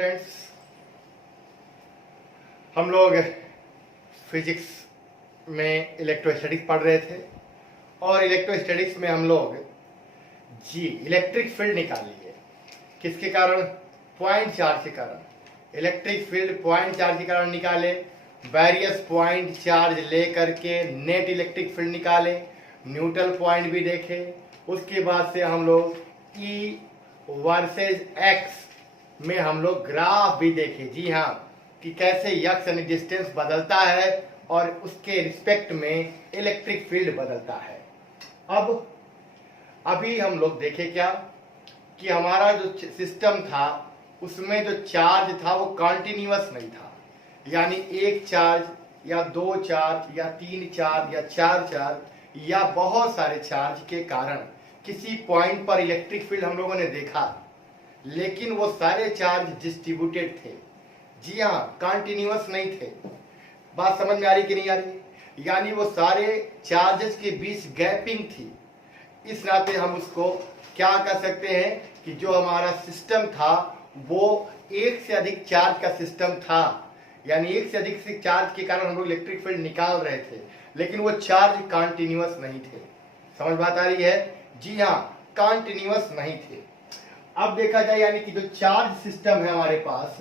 Students, हम लोग physics में इलेक्ट्रोस्टैटिक्स पढ़ रहे थे और इलेक्ट्रोस्टैटिक्स में हम लोग इलेक्ट्रिक फील्ड निकालिए। किसके कारण? पॉइंट चार्ज के कारण। इलेक्ट्रिक फील्ड पॉइंट चार्ज के कारण निकाले, वेरियस पॉइंट चार्ज ले करके नेट इलेक्ट्रिक फील्ड निकाले, न्यूट्रल पॉइंट भी देखे। उसके बाद से हम लोग ई वर्सेस एक्स में हम लोग ग्राफ भी देखे। जी हाँ, कि कैसे यक्स यानी डिस्टेंस बदलता है और उसके रिस्पेक्ट में इलेक्ट्रिक फील्ड बदलता है। अब अभी हम लोग देखे क्या कि हमारा जो सिस्टम था उसमें जो चार्ज था वो कॉन्टिन्यूअस नहीं था, यानी एक चार्ज या दो चार्ज या तीन चार्ज या चार चार्ज या बहुत सारे चार्ज के कारण किसी पॉइंट पर इलेक्ट्रिक फील्ड हम लोगों ने देखा, लेकिन वो सारे चार्ज डिस्ट्रीब्यूटेड थे। जी हाँ, कॉन्टिन्यूअस नहीं थे। बात समझ में आ रही कि नहीं आ रही? यानी वो सारे चार्जेस के बीच गैपिंग थी। इस नाते हम उसको क्या कर सकते हैं कि जो हमारा सिस्टम था वो एक से अधिक चार्ज का सिस्टम था, यानी एक से अधिक से चार्ज के कारण हम लोग इलेक्ट्रिक फील्ड निकाल रहे थे, लेकिन वो चार्ज कॉन्टिन्यूअस नहीं थे। समझ बात आ रही है? जी हाँ, कॉन्टिन्यूअस नहीं थे। अब देखा जाए यानी कि जो चार्ज सिस्टम है हमारे पास,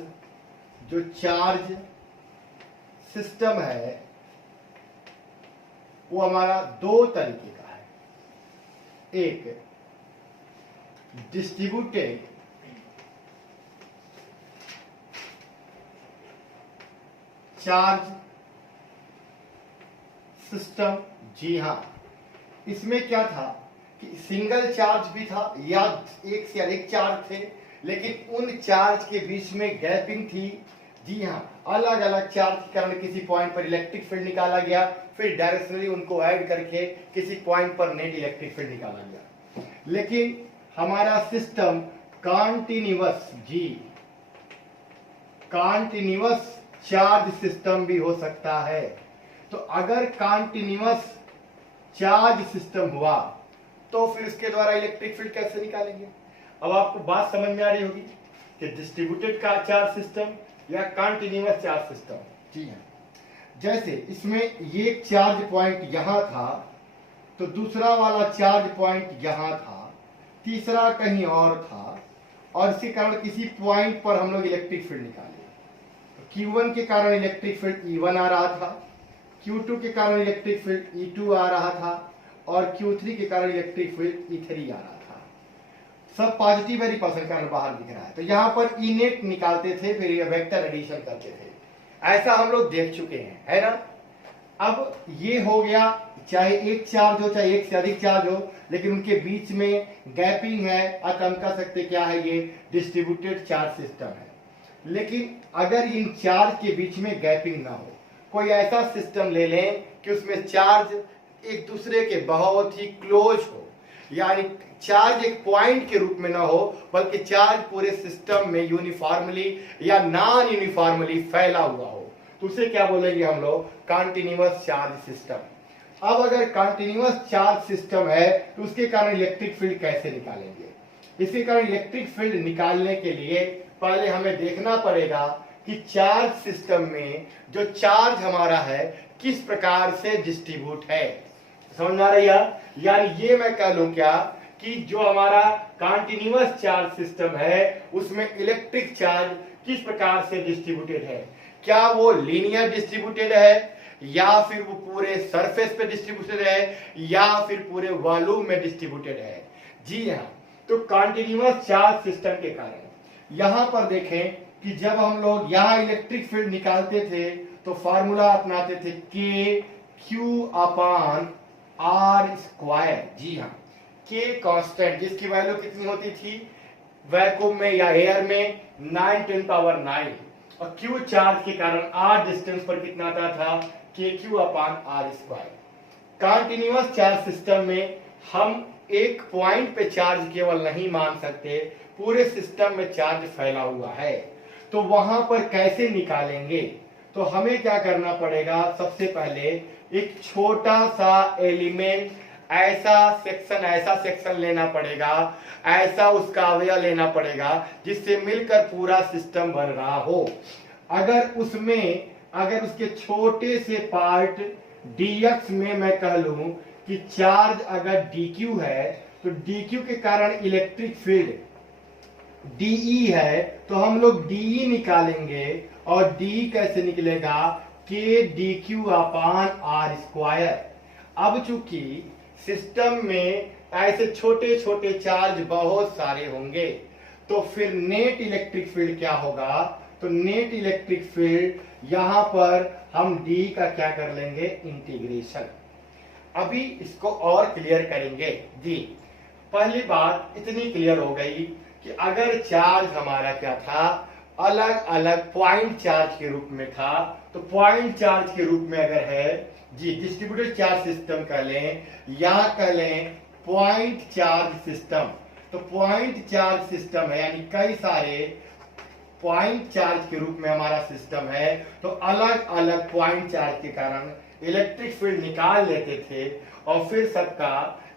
जो चार्ज सिस्टम है वो हमारा दो तरीके का है। एक डिस्ट्रीब्यूटेड चार्ज सिस्टम। जी हाँ, इसमें क्या था कि सिंगल चार्ज भी था या एक से अधिक चार्ज थे, लेकिन उन चार्ज के बीच में गैपिंग थी। जी हाँ, अलग अलग चार्ज के कारण किसी पॉइंट पर इलेक्ट्रिक फील्ड निकाला गया, फिर डायरेक्शनली उनको ऐड करके किसी पॉइंट पर नेट इलेक्ट्रिक फील्ड निकाला गया। लेकिन हमारा system continuous continuous charge system भी हो सकता है। तो अगर कॉन्टिन्यूअस चार्ज सिस्टम हुआ तो फिर इसके द्वारा इलेक्ट्रिक फील्ड कैसे निकालेंगे? अब आपको बात समझ में आ रही होगी कि डिस्ट्रीब्यूटेड का चार्ज सिस्टम या कॉन्टिन्यूअस चार्ज सिस्टम। जी हाँ, जैसे इसमें ये चार्ज पॉइंट यहां था, तो दूसरा वाला चार्ज पॉइंट यहां था, तीसरा कहीं और था, और इसी कारण किसी पॉइंट पर हम लोग इलेक्ट्रिक फील्ड निकाले। Q1 के कारण इलेक्ट्रिक फील्ड E1 आ रहा था, Q2 के कारण इलेक्ट्रिक फील्ड E2 आ रहा था, और Q3 के कारण इलेक्ट्रिक फील्ड E3 आ रहा था। सब पॉजिटिव है, रिपल्सन कारण बाहर दिख रहा है। तो यहाँ पर E नेट निकालते थे, फिर ये वेक्टर एडिशन करते थे। ऐसा हम लोग देख चुके हैं, है ना? अब ये हो गया, चाहे एक चार्ज हो चाहे एक से अधिक चार्ज हो, लेकिन उनके बीच में गैपिंग है, अतः हम कह सकते क्या है, ये डिस्ट्रीब्यूटेड चार्ज सिस्टम है। लेकिन अगर इन चार्ज के बीच में गैपिंग ना हो, कोई ऐसा सिस्टम ले लें कि उसमें चार्ज एक दूसरे के बहुत ही क्लोज हो, यानी चार्ज एक पॉइंट के रूप में ना हो, बल्कि चार्ज पूरे सिस्टम में यूनिफॉर्मली या नॉन यूनिफॉर्मली फैला हुआ हो, तो उसे क्या बोलेंगे हम लोग? Continuous charge system. अब अगर कॉन्टिन्यूअस चार्ज सिस्टम है तो उसके कारण इलेक्ट्रिक फील्ड कैसे निकालेंगे? इसके कारण इलेक्ट्रिक फील्ड निकालने के लिए पहले हमें देखना पड़ेगा कि चार्ज सिस्टम में जो चार्ज हमारा है किस प्रकार से डिस्ट्रीब्यूट है। समझ में आ रही है? यानी ये मैं कह लूं क्या कि जो हमारा कॉन्टिन्यूअस चार्ज सिस्टम है उसमें इलेक्ट्रिक चार्ज किस प्रकार से डिस्ट्रीब्यूटेड है। क्या वो लीनियर डिस्ट्रीब्यूटेड है, या फिर वो पूरे सरफेस पे डिस्ट्रीब्यूटेड है, या फिर पूरे वॉल्यूम में डिस्ट्रीब्यूटेड है। जी हाँ, तो कॉन्टिन्यूअस चार्ज सिस्टम के कारण यहां पर देखें कि जब हम लोग यहां इलेक्ट्रिक फील्ड निकालते थे तो फॉर्मूला अपनाते थे K Q अपान R स्क्वायर। जी हाँ, K कांस्टेंट जिसकी वैल्यू कितनी होती थी वैक्यूम में या एयर में 9×10⁹, और Q चार्ज के कारण R डिस्टेंस पर कितना आता था, KQ अपान R square. Continuous charge system में हम एक पॉइंट पे चार्ज केवल नहीं मान सकते, पूरे सिस्टम में चार्ज फैला हुआ है। तो वहां पर कैसे निकालेंगे? तो हमें क्या करना पड़ेगा? सबसे पहले एक छोटा सा एलिमेंट ऐसा सेक्शन लेना पड़ेगा, ऐसा उसका अवयव लेना पड़ेगा जिससे मिलकर पूरा सिस्टम बन रहा हो। अगर उसके छोटे से पार्ट dx में मैं कह लूं कि चार्ज अगर dq है तो dq के कारण इलेक्ट्रिक फील्ड dE है, तो हम लोग dE निकालेंगे और dE कैसे निकलेगा, k dq upon r square. अब चूंकि सिस्टम में ऐसे छोटे छोटे चार्ज बहुत सारे होंगे तो फिर नेट इलेक्ट्रिक फील्ड क्या होगा, तो नेट इलेक्ट्रिक फील्ड यहां पर हम d का क्या कर लेंगे, इंटीग्रेशन। अभी इसको और क्लियर करेंगे जी। पहली बात इतनी क्लियर हो गई कि अगर चार्ज हमारा क्या था, अलग अलग पॉइंट चार्ज के रूप में था, तो पॉइंट चार्ज के रूप में अगर है जी, डिस्ट्रीब्यूटेड चार्ज सिस्टम कह लें या कह लें पॉइंट चार्ज सिस्टम, तो पॉइंट चार्ज सिस्टम है यानी कई सारे पॉइंट चार्ज के रूप में हमारा सिस्टम है, तो अलग अलग पॉइंट चार्ज के कारण इलेक्ट्रिक फील्ड निकाल लेते थे और फिर सबका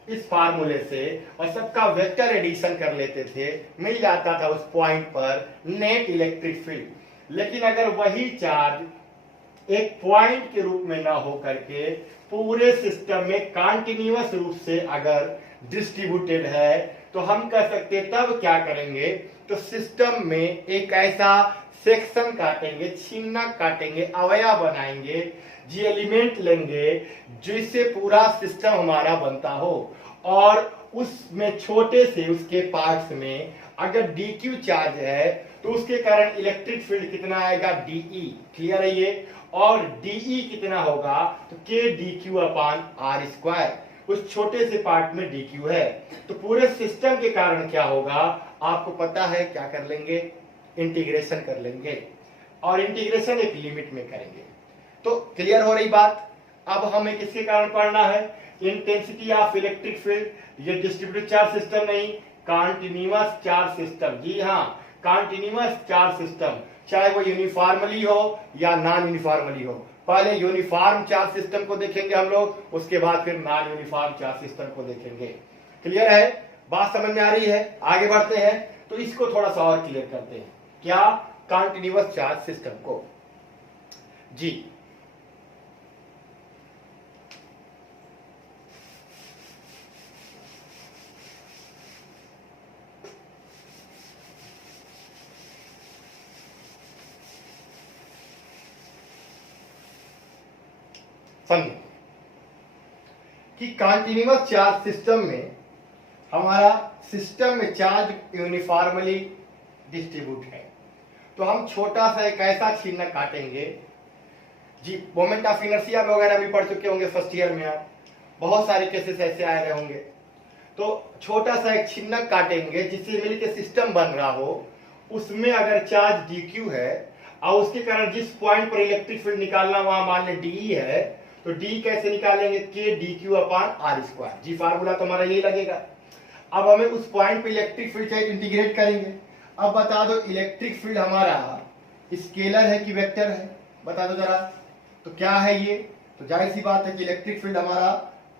इस फार्मूले से और सबका वेक्टर एडिशन कर लेते थे, मिल जाता था उस पॉइंट पर नेट इलेक्ट्रिक फील्ड। लेकिन अगर वही चार्ज एक पॉइंट के रूप में ना हो करके पूरे सिस्टम में कॉन्टिन्यूअस रूप से अगर डिस्ट्रीब्यूटेड है, तो हम कह सकते हैं तब क्या करेंगे, तो सिस्टम में एक ऐसा सेक्शन काटेंगे, छीना काटेंगे, अवयव बनाएंगे, जी एलिमेंट लेंगे जिससे पूरा सिस्टम हमारा बनता हो, और उसमें छोटे से उसके पार्ट्स में अगर dq चार्ज है तो उसके कारण इलेक्ट्रिक फील्ड कितना आएगा, dE। क्लियर है ये, और dE कितना होगा, तो k dq upon r square, उस छोटे से पार्ट में dq है, तो पूरे सिस्टम के कारण क्या होगा आपको पता है, क्या कर लेंगे, इंटीग्रेशन कर लेंगे, और इंटीग्रेशन एक लिमिट में करेंगे। तो क्लियर हो रही बात। अब हमें किसके कारण पढ़ना है, इंटेंसिटी ऑफ इलेक्ट्रिक फील्ड, ये डिस्ट्रीब्यूटेड चार्ज सिस्टम नहीं, कॉन्टिन्यूअस चार्ज सिस्टम। जी हाँ, कॉन्टिन्यूअस चार्ज सिस्टम, चाहे वो यूनिफॉर्मली हो या नॉन यूनिफॉर्मली हो। पहले यूनिफॉर्म चार्ज सिस्टम को देखेंगे हम लोग, उसके बाद फिर नॉन यूनिफॉर्म चार्ज सिस्टम को देखेंगे। क्लियर है, बात समझ में आ रही है, आगे बढ़ते हैं तो इसको थोड़ा सा और क्लियर करते हैं, क्या, कॉन्टिन्यूअस चार्ज सिस्टम को जी। कि कॉन्टिन्यूअस चार्ज सिस्टम में हमारा सिस्टम में चार्ज यूनिफॉर्मली डिस्ट्रीब्यूट है, तो हम छोटा सा एक ऐसा चिन्ह काटेंगे जी। मोमेंट ऑफ इनर्शिया वगैरह भी पढ़ चुके होंगे फर्स्ट ईयर में, आप बहुत सारे केसेस ऐसे आए रहे होंगे। तो छोटा सा एक चिन्ह काटेंगे जिससे मिलकर सिस्टम बन रहा हो, उसमें अगर चार्ज dq है और उसके कारण जिस पॉइंट पर इलेक्ट्रिक फील्ड निकालना वहां मान लें dE है, तो d कैसे निकालेंगे, k dq upon r square. जी फार्मूला तो हमारा यही लगेगा। अब हमें उस पॉइंट पे इलेक्ट्रिक फील्ड चाहिए, इंटीग्रेट करेंगे। अब बता दो इलेक्ट्रिक फील्ड हमारा स्केलर है कि वेक्टर है, बता दो जरा। तो क्या है ये, तो जाहिर सी बात है कि इलेक्ट्रिक फील्ड हमारा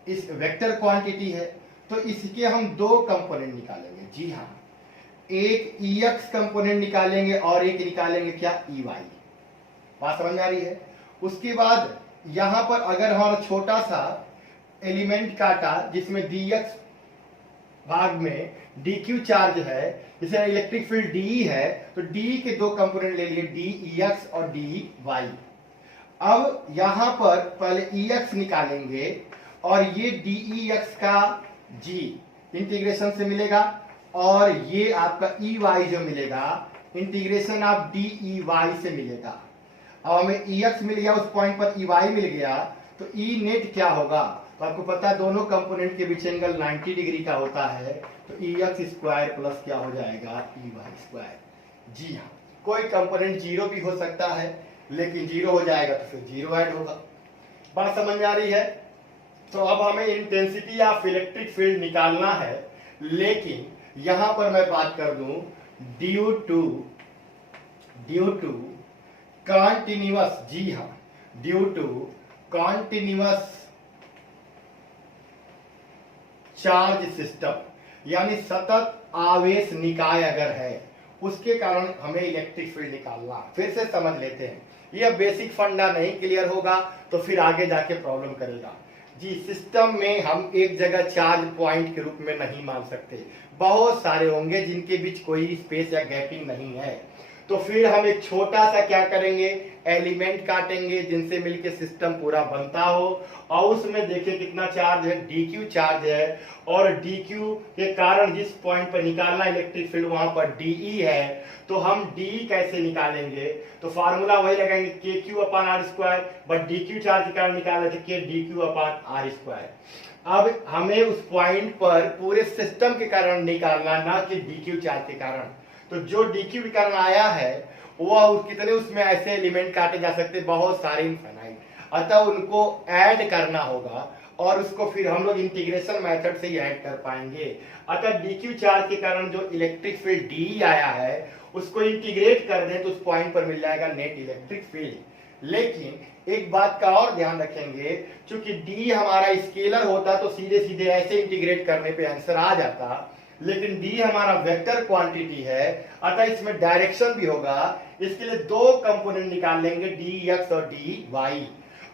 इस वेक्टर क्वांटिटी है, तो इसके हम दो कंपोनेंट निकालेंगे। जी हाँ, एक EX कंपोनेंट निकालेंगे और एक निकालेंगे क्या, EY। बात समझ आ रही है। उसके बाद यहां पर अगर हमारा छोटा सा एलिमेंट काटा जिसमें dx भाग में dq चार्ज है, जैसे इलेक्ट्रिक फील्ड dE है, तो d के दो कंपोनेंट ले लिए, dEx और dEy। अब यहां पर पहले EX निकालेंगे और ये dEx का g इंटीग्रेशन से मिलेगा, और ये आपका EY जो मिलेगा इंटीग्रेशन ऑफ dEy से मिलेगा। अब हमें EX मिल गया, उस पॉइंट पर EY मिल गया, तो E नेट क्या होगा, तो आपको पता है दोनों कंपोनेंट के बीच एंगल 90 डिग्री का होता है, तो EX स्क्वायर प्लस क्या हो जाएगा, EY स्क्वायर। जी हाँ, कोई कंपोनेंट जीरो भी हो सकता है, लेकिन जीरो हो जाएगा तो फिर जीरो ऐड होगा। बात समझ में आ रही है। तो अब हमें इंटेंसिटी ऑफ इलेक्ट्रिक फील्ड निकालना है, लेकिन यहां पर मैं बात कर दूं ड्यू टू कॉन्टिन्यूअस। जी हाँ, due to continuous charge system यानी सतत आवेश निकाय अगर है, उसके कारण हमें इलेक्ट्रिक फील्ड निकालना। फिर से समझ लेते हैं, यह बेसिक फंडा नहीं क्लियर होगा तो फिर आगे जाके प्रॉब्लम करेगा। जी, सिस्टम में हम एक जगह चार्ज पॉइंट के रूप में नहीं मान सकते, बहुत सारे होंगे जिनके बीच कोई स्पेस या गैपिंग नहीं है। तो फिर हम एक छोटा सा क्या करेंगे, एलिमेंट काटेंगे जिनसे मिलके सिस्टम पूरा बनता हो, और उसमें देखिए कितना चार्ज है, dq चार्ज है, और dq के कारण जिस पॉइंट पर निकालना इलेक्ट्रिक फील्ड वहां पर de है। तो हम de कैसे निकालेंगे, तो फार्मूला वही लगाएंगे kq/r², बट dq चार्ज के कारण निकाला तो k dq/r²। अब हमें उस पॉइंट पर पूरे सिस्टम के कारण निकालना, ना कि dq चार्ज के कारण। तो जो dq के कारण आया है वह कितने उसमें ऐसे एलिमेंट काटे जा सकते, बहुत सारे इनफाइनाइट, अतः उनको ऐड करना होगा और उसको फिर हम लोग इंटीग्रेशन मेथड से ही ऐड कर पाएंगे। अतः dq चार्ज के कारण जो इलेक्ट्रिक फील्ड d आया है उसको इंटीग्रेट कर दें तो उस पॉइंट पर मिल जाएगा नेट इलेक्ट्रिक फील्ड। लेकिन एक बात का और ध्यान रखेंगे, चूंकि d हमारा स्केलर होता तो सीधे सीधे ऐसे इंटीग्रेट करने पे आंसर आ जाता, लेकिन d हमारा वेक्टर क्वांटिटी है, अतः इसमें डायरेक्शन भी होगा। इसके लिए दो कंपोनेंट निकाल लेंगे, dx और dy,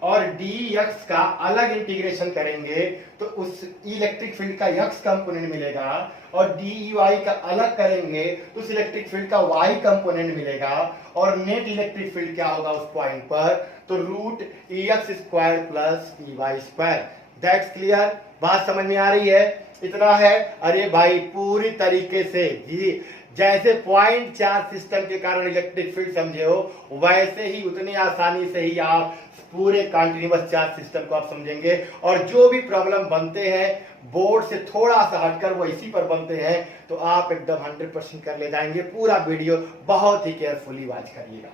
और dx का अलग इंटीग्रेशन करेंगे तो उस इलेक्ट्रिक फील्ड का x कंपोनेंट मिलेगा, और dy का अलग करेंगे तो उस इलेक्ट्रिक फील्ड का y कंपोनेंट मिलेगा, और नेट इलेक्ट्रिक फील्ड क्या होगा उस पॉइंट पर, तो √ex² plus ey²। That's clear, बात समझ में आ रही है? इतना है। अरे भाई पूरी तरीके से जी, जैसे पॉइंट चार्ज सिस्टम के कारण इलेक्ट्रिक फील्ड समझे हो, वैसे ही उतनी आसानी से ही आप पूरे कंटीन्यूअस चार्ज सिस्टम को आप समझेंगे। और जो भी प्रॉब्लम बनते हैं बोर्ड से थोड़ा सा हटकर वो इसी पर बनते हैं, तो आप एकदम 100% कर ले जाएंगे। पूरा वीडियो बहुत ही केयरफुली वॉच करिएगा।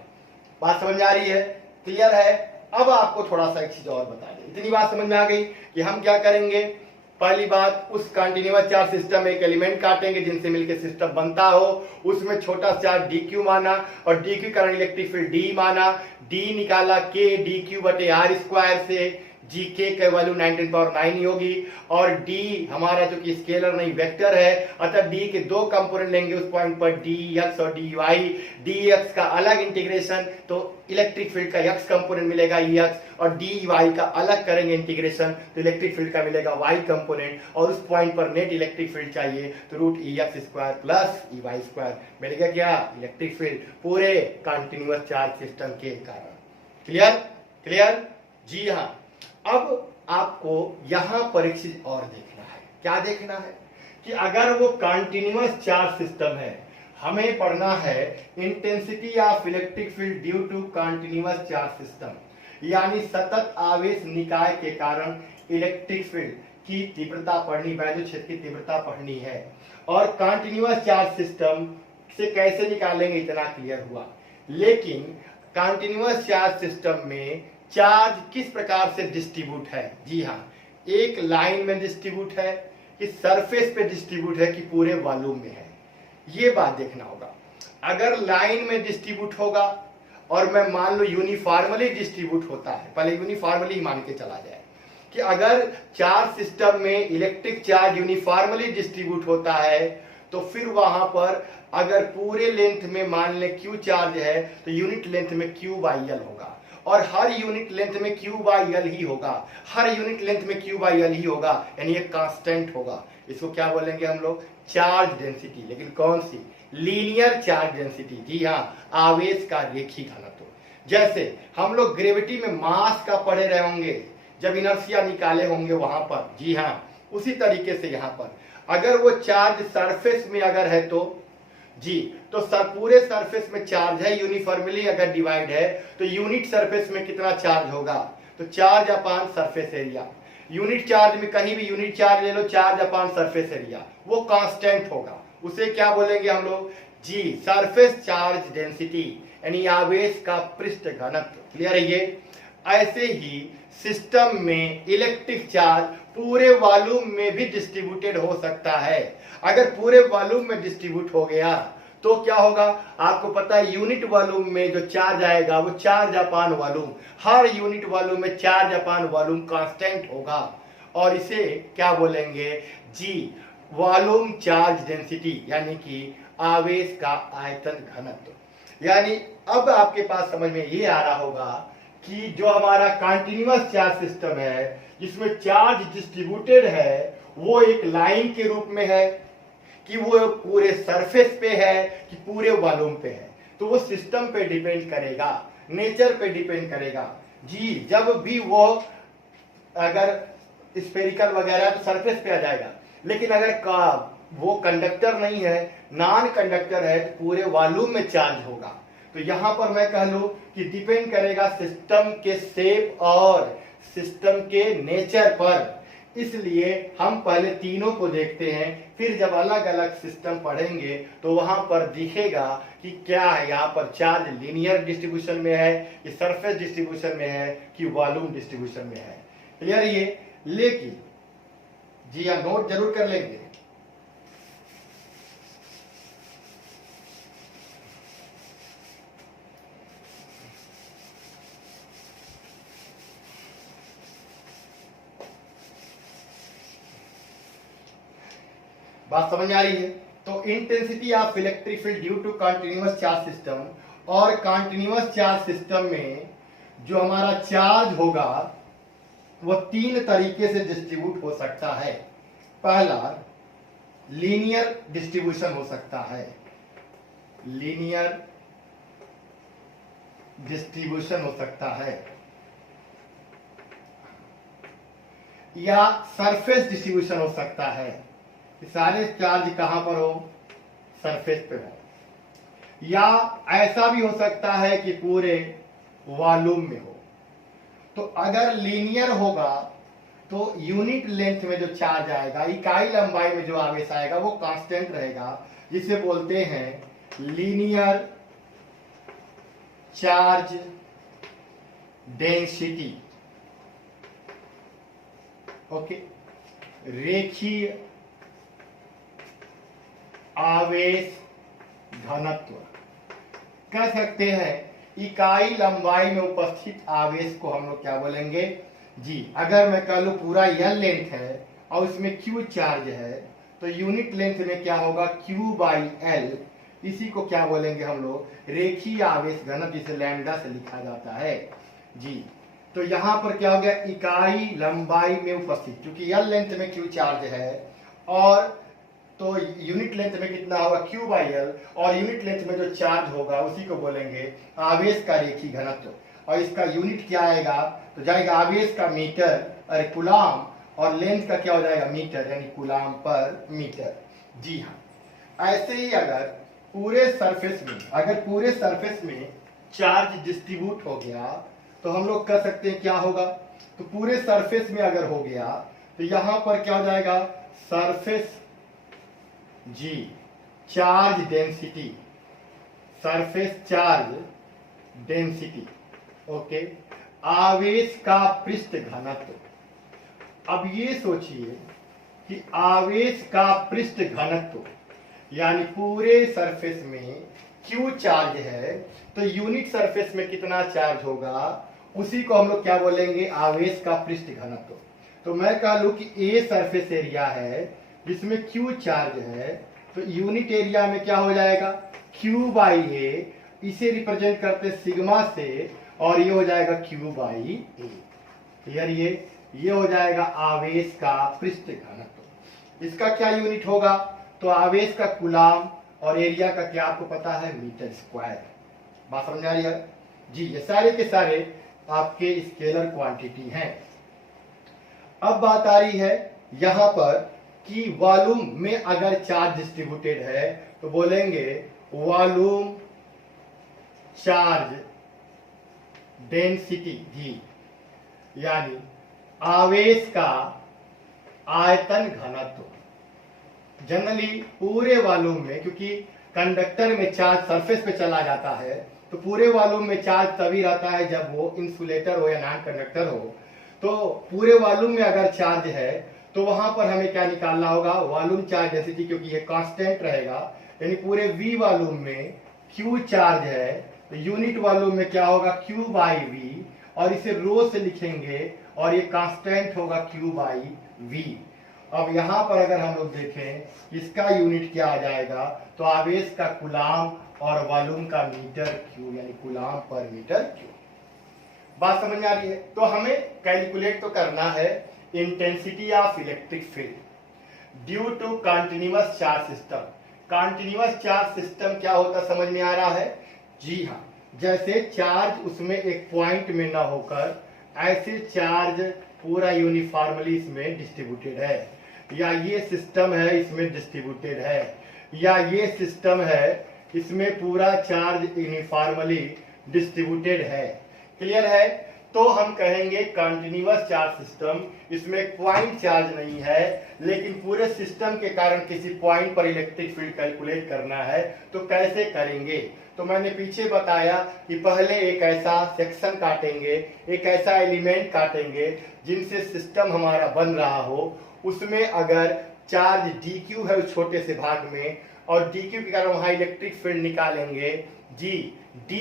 बात समझ में आ रही है? क्लियर है? अब आपको थोड़ा सा एक चीज और बता दें। इतनी बात समझ में आ गई कि हम क्या करेंगे। पहली बात, उस कंटीन्यूअस चार्ज सिस्टम में एक एलिमेंट काटेंगे जिनसे मिलकर सिस्टम बनता हो, उसमें छोटा चार्ज dq माना और dq कारण इलेक्ट्रिक फील्ड d माना, d निकाला k dq/r² से, जी के वैल्यू 19 ही होगी, और d हमारा जो कि स्केलर नहीं वेक्टर है, अतः d के दो कंपोनेंट लेंगे उस पॉइंट पर, dx और dy। dx का अलग इंटीग्रेशन तो इलेक्ट्रिक फील्ड का x कंपोनेंट मिलेगा ex, और dy का अलग करेंगे इंटीग्रेशन तो इलेक्ट्रिक फील्ड का मिलेगा y कंपोनेंट, और उस पॉइंट पर नेट इलेक्ट्रिक फील्ड चाहिए तो √ex² प्लस ey² मिलेगा क्या, इलेक्ट्रिक फील्ड पूरे कंटीन्यूअस चार्ज सिस्टम के कारण। क्लियर? क्लियर? जी हाँ। अब आपको यहां पर एक चीज और देखना है। क्या देखना है कि अगर वो कंटीन्यूअस चार्ज सिस्टम है, हमें पढ़ना है intensity of electric field due to continuous charge system, यानी सतत आवेश निकाय के कारण इलेक्ट्रिक फील्ड की तीव्रता पढ़नी, वैद्युत क्षेत्र की तीव्रता पढ़नी है। और कंटीन्यूअस चार्ज सिस्टम से कैसे निकालेंगे इतना क्लियर हुआ। लेकिन कंटीन्यूअस चार्ज सिस्टम में चार्ज किस प्रकार से डिस्ट्रीब्यूट है? जी हाँ, एक लाइन में डिस्ट्रीब्यूट है कि सरफेस पे डिस्ट्रीब्यूट है कि पूरे वॉल्यूम में है, ये बात देखना होगा। अगर लाइन में डिस्ट्रीब्यूट होगा और मैं मान लो यूनिफॉर्मली डिस्ट्रीब्यूट होता है, पहले यूनिफॉर्मली मान के चला जाए कि अगर चार्ज सिस्टम में इलेक्ट्रिक चार्ज यूनिफॉर्मली डिस्ट्रीब्यूट होता है, तो फिर वहां पर अगर पूरे लेंथ में मान ले Q चार्ज है तो यूनिट लेंथ में Q/L होगा, और हर यूनिट लेंथ में Q/L ही होगा, हर यूनिट लेंथ में Q/L ही होगा, यानी ये कांस्टेंट होगा। इसको क्या बोलेंगे हम लोग? Charge density. लेकिन कौन सी? Linear charge density. जी हाँ, आवेश का रेखीय घनत्व। जैसे हम लोग ग्रेविटी में मास का पढ़े रहे होंगे जब इनर्शिया निकाले होंगे वहां पर, जी हाँ, उसी तरीके से यहाँ पर अगर वो चार्ज सरफेस में अगर है तो जी, तो पूरे सरफेस में चार्ज है, यूनिफॉर्मली अगर डिवाइड है तो यूनिट सरफेस में कितना चार्ज होगा? तो चार्ज अपान सरफेस एरिया। यूनिट चार्ज में कहीं भी यूनिट चार्ज ले लो, चार्ज अपान सरफेस एरिया, वो कांस्टेंट होगा। उसे क्या बोलेंगे हम लोग? जी, सरफेस चार्ज डेंसिटी, यानी आवेश का पृष्ठ घनत्व। क्लियर है ये? ऐसे ही सिस्टम में इलेक्ट्रिक चार्ज पूरे वॉल्यूम में भी डिस्ट्रीब्यूटेड हो सकता है। अगर पूरे वॉल्यूम में डिस्ट्रीब्यूट हो गया तो क्या होगा? आपको पता है यूनिट वॉल्यूम में जो चार्ज आएगा वो चार्ज अपान वॉल्यूम, हर यूनिट वॉल्यूम में चार्ज अपान वॉल्यूम कांस्टेंट होगा, और इसे क्या बोलेंगे? जी, वॉल्यूम चार्ज डेंसिटी यानी कि आवेश का आयतन घनत्व। यानी अब आपके पास समझ में ये आ रहा होगा कि जो हमारा कंटीन्यूअस चार्ज सिस्टम है जिसमें चार्ज डिस्ट्रीब्यूटेड है वो एक लाइन के रूप में है कि वो पूरे सरफेस पे है कि पूरे वॉल्यूम पे है, तो वो सिस्टम पे डिपेंड करेगा, नेचर पे डिपेंड करेगा। जी, जब भी वो अगर स्फेरिकल वगैरह तो सरफेस पे आ जाएगा, लेकिन अगर वो कंडक्टर नहीं है, नॉन कंडक्टर है, तो पूरे वॉल्यूम में चार्ज होगा। तो यहां पर मैं कह लूं कि डिपेंड करेगा सिस्टम के शेप और सिस्टम के नेचर पर। इसलिए हम पहले तीनों को देखते हैं, फिर जब अलग अलग सिस्टम पढ़ेंगे तो वहां पर दिखेगा कि क्या है, यहाँ पर चार्ज लीनियर डिस्ट्रीब्यूशन में है कि सरफेस डिस्ट्रीब्यूशन में है कि वॉल्यूम डिस्ट्रीब्यूशन में है। क्लियर ये? लेकिन जी हाँ, नोट जरूर कर लेंगे। बात समझ में आ रही है? तो intensity of electric field due to continuous charge system, और कंटिन्यूअस चार्ज सिस्टम में जो हमारा चार्ज होगा वो तीन तरीके से डिस्ट्रीब्यूट हो सकता है। पहला, लीनियर डिस्ट्रीब्यूशन हो सकता है, लीनियर डिस्ट्रीब्यूशन हो सकता है, या सरफेस डिस्ट्रीब्यूशन हो सकता है कि सारे चार्ज कहां पर हो, सरफेस पे हो। या ऐसा भी हो सकता है कि पूरे वॉल्यूम में हो। तो अगर लीनियर होगा तो यूनिट लेंथ में जो चार्ज आएगा, इकाई लंबाई में जो आवेश आएगा वो कांस्टेंट रहेगा, जिसे बोलते हैं लीनियर चार्ज डेंसिटी। ओके, रेखीय आवेश घनत्व कह सकते हैं। इकाई लंबाई में उपस्थित आवेश को हम लोग क्या बोलेंगे? जी, अगर मैं कह लूं पूरा L लेंथ है और उसमें Q चार्ज है तो यूनिट लेंथ में क्या होगा? Q by L। इसी को क्या बोलेंगे हम लोग? रेखीय आवेश घनत्व, जिसे लैम्डा से लिखा जाता है। जी, तो यहां पर क्या हो गया? इकाई लंबाई में उपस्थित, क्योंकि L लेंथ में Q चार्ज है और तो यूनिट लेंथ में कितना होगा? Q बाई L, और यूनिट लेंथ में जो चार्ज होगा उसी को बोलेंगे आवेश का रेखीय घनत्व। और इसका यूनिट क्या आएगा? तो जाएगा आवेश का मीटर, अरे कूलाम, और लेंथ का क्या हो जाएगा? मीटर, यानी कूलाम पर मीटर। जी हाँ, ऐसे ही अगर पूरे सरफेस में चार्ज डिस्ट्रीब्यूट हो गया तो हम लोग कह सकते हैं क्या होगा? तो पूरे सरफेस में अगर हो गया तो यहां पर क्या हो जाएगा? सरफेस जी charge density, surface charge density. Okay, आवेश का पृष्ठ घनत्व। अब ये सोचिए कि आवेश का पृष्ठ घनत्व यानी पूरे सरफेस में Q चार्ज है तो यूनिट सरफेस में कितना चार्ज होगा, उसी को हम लोग क्या बोलेंगे? आवेश का पृष्ठ घनत्व। तो मैं कह लूं कि A सरफेस एरिया है जिसमें Q चार्ज है, तो यूनिट एरिया में क्या हो जाएगा? Q बाई A, इसे रिप्रेजेंट करते सिग्मा से, और ये हो जाएगा Q बाई A। क्लियर? ये हो जाएगा आवेश का पृष्ठ घनत्व। इसका क्या यूनिट होगा? तो आवेश का कूलाम, और एरिया का क्या आपको पता है? Metre square. बात समझ आ रही है? जी, ये सारे के सारे आपके स्केलर क्वांटिटी हैं। अब बात आ रही है यहां पर कि वॉल्यूम में अगर चार्ज डिस्ट्रीब्यूटेड है तो बोलेंगे वॉल्यूम चार्ज डेंसिटी। जी, यानी आवेश का आयतन घनत्व। जनरली पूरे वॉल्यूम में, क्योंकि कंडक्टर में चार्ज सरफेस पे चला जाता है, तो पूरे वॉल्यूम में चार्ज तभी रहता है जब वो इंसुलेटर हो या नॉन कंडक्टर हो। तो पूरे वॉल्यूम में अगर चार्ज है तो वहां पर हमें क्या निकालना होगा? वॉल्यूम चार्ज डेंसिटी, क्योंकि ये कांस्टेंट रहेगा, यानी पूरे V वॉल्यूम में Q चार्ज है तो यूनिट वॉल्यूम में क्या होगा? Q बाई V, और इसे रो से लिखेंगे और ये कांस्टेंट होगा Q बाई V। अब यहां पर अगर हम लोग देखें इसका यूनिट क्या आ जाएगा, तो आवेश का कूलाम और वॉल्यूम का मीटर क्यूब, यानी कूलाम पर मीटर क्यूब। बात समझ में आ रही है? तो हमें कैलकुलेट तो करना है intensity of electric field due to continuous charge system. Continuous charge system क्या होता समझ में आ रहा है? जी हाँ, जैसे चार्ज उसमें एक पॉइंट में ना होकर ऐसे चार्ज पूरा यूनिफॉर्मली इसमें डिस्ट्रीब्यूटेड है, या ये सिस्टम है इसमें डिस्ट्रीब्यूटेड है, या ये सिस्टम है इसमें पूरा चार्ज यूनिफॉर्मली डिस्ट्रीब्यूटेड है। क्लियर है? तो हम कहेंगे कंटिन्यूअस चार्ज सिस्टम, इसमें पॉइंट चार्ज नहीं है, लेकिन पूरे सिस्टम के कारण किसी पॉइंट पर इलेक्ट्रिक फील्ड कैलकुलेट करना है, तो कैसे करेंगे? तो मैंने पीछे बताया कि पहले एक ऐसा सेक्शन काटेंगे, एक ऐसा एलिमेंट काटेंगे जिनसे सिस्टम हमारा बन रहा हो, उसमें अगर चार्ज dq है उस छोटे से भाग में, और dq के कारण वहां इलेक्ट्रिक फील्ड निकालेंगे जी, d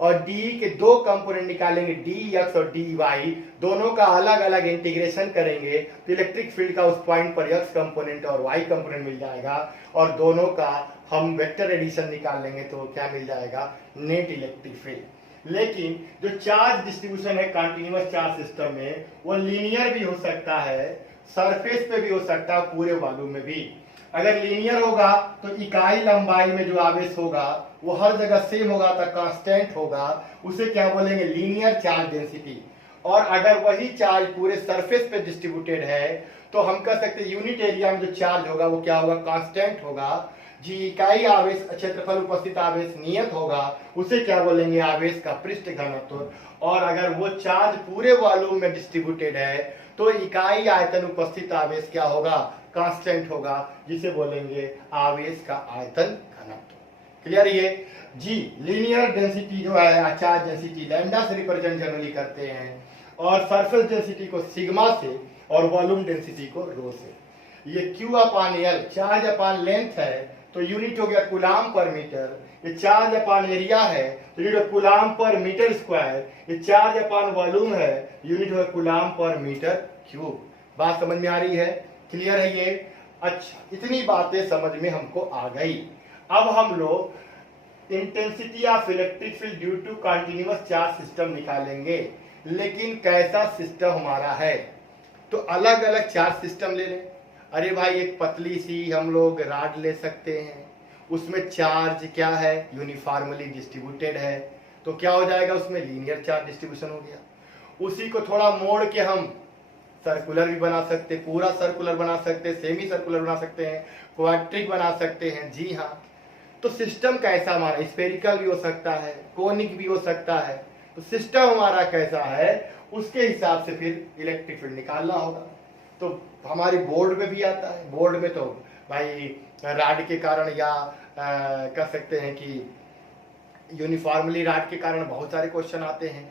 और d के दो कंपोनेंट निकालेंगे, dx और dy, दोनों का अलग अलग इंटीग्रेशन करेंगे तो इलेक्ट्रिक फील्ड का उस पॉइंट पर x कंपोनेंट और y कंपोनेंट मिल जाएगा, और दोनों का हम वेक्टर एडिशन निकाल लेंगे तो क्या मिल जाएगा? Net electric field. लेकिन जो चार्ज डिस्ट्रीब्यूशन है कंटिन्यूअस चार्ज सिस्टम में, वो लीनियर भी हो सकता है, सरफेस पे भी हो सकता है, पूरे वॉल्यूम में भी। अगर लीनियर होगा तो इकाई लंबाई में जो आवेश होगा वो हर जगह सेम होगा, तो कांस्टेंट होगा, उसे क्या बोलेंगे? Linear charge density. और अगर वही चार्ज पूरे सरफेस पे डिस्ट्रीब्यूटेड है तो हम कह सकते हैं यूनिट एरिया में जो चार्ज होगा वो क्या होगा? कांस्टेंट होगा जी। इकाई आवेश क्षेत्रफल उपस्थित आवेश नियत होगा, उसे क्या बोलेंगे? आवेश का पृष्ठ घनत्व। और अगर वो चार्ज पूरे वॉल्यूम में डिस्ट्रीब्यूटेड है तो इकाई आयतन उपस्थित आवेश क्या होगा? कांस्टेंट होगा, जिसे बोलेंगे आवेश का आयतन घनत्व। क्लियर ये जी? लीनियर डेंसिटी जो है चार्ज डेंसिटी लैम्डा से रिप्रेजेंट जनरली करते हैं, और सरफेस डेंसिटी को सिग्मा से, और वॉल्यूम डेंसिटी को रो से। ये Q अपान L चार्ज अपान लेंथ है तो यूनिट हो गया कूलाम पर मीटर, ये चार्ज अपान एरिया है तो यूनिट कूलाम पर मीटर स्क्वायर, ये चार्ज अपान वॉल्यूम है, यूनिट हो कूलाम पर मीटर क्यूब। बात समझ में आ रही है? क्लियर है ये? अच्छा, इतनी बातें समझ में हमको आ गई। अब हम लोग intensity of electric field due to continuous charge system निकालेंगे, लेकिन कैसा सिस्टम हमारा है? तो अलग अलग चार्ज सिस्टम ले लें। अरे भाई, एक पतली सी हम लोग राड ले सकते हैं, उसमें चार्ज क्या है? यूनिफॉर्मली डिस्ट्रीब्यूटेड है, तो क्या हो जाएगा? उसमें लीनियर चार्ज डिस्ट्रीब्यूशन हो गया। उसी को थोड़ा मोड़ के हम सर्कुलर भी बना सकते, पूरा सर्कुलर बना सकते, सेमी सर्कुलर बना सकते हैं, क्वाड्रिक बना सकते हैं। जी हाँ। तो सिस्टम कैसा हमारा? स्फेरिकल भी हो सकता है, कोनिक भी हो सकता है। तो सिस्टम हमारा कैसा है, उसके हिसाब से फिर इलेक्ट्रिक फील्ड निकालना होगा। तो हमारी बोर्ड में भी आता है। बोर्ड में तो भाई राड के कारण, या कह सकते हैं कि यूनिफॉर्मली राड के कारण बहुत सारे क्वेश्चन आते हैं।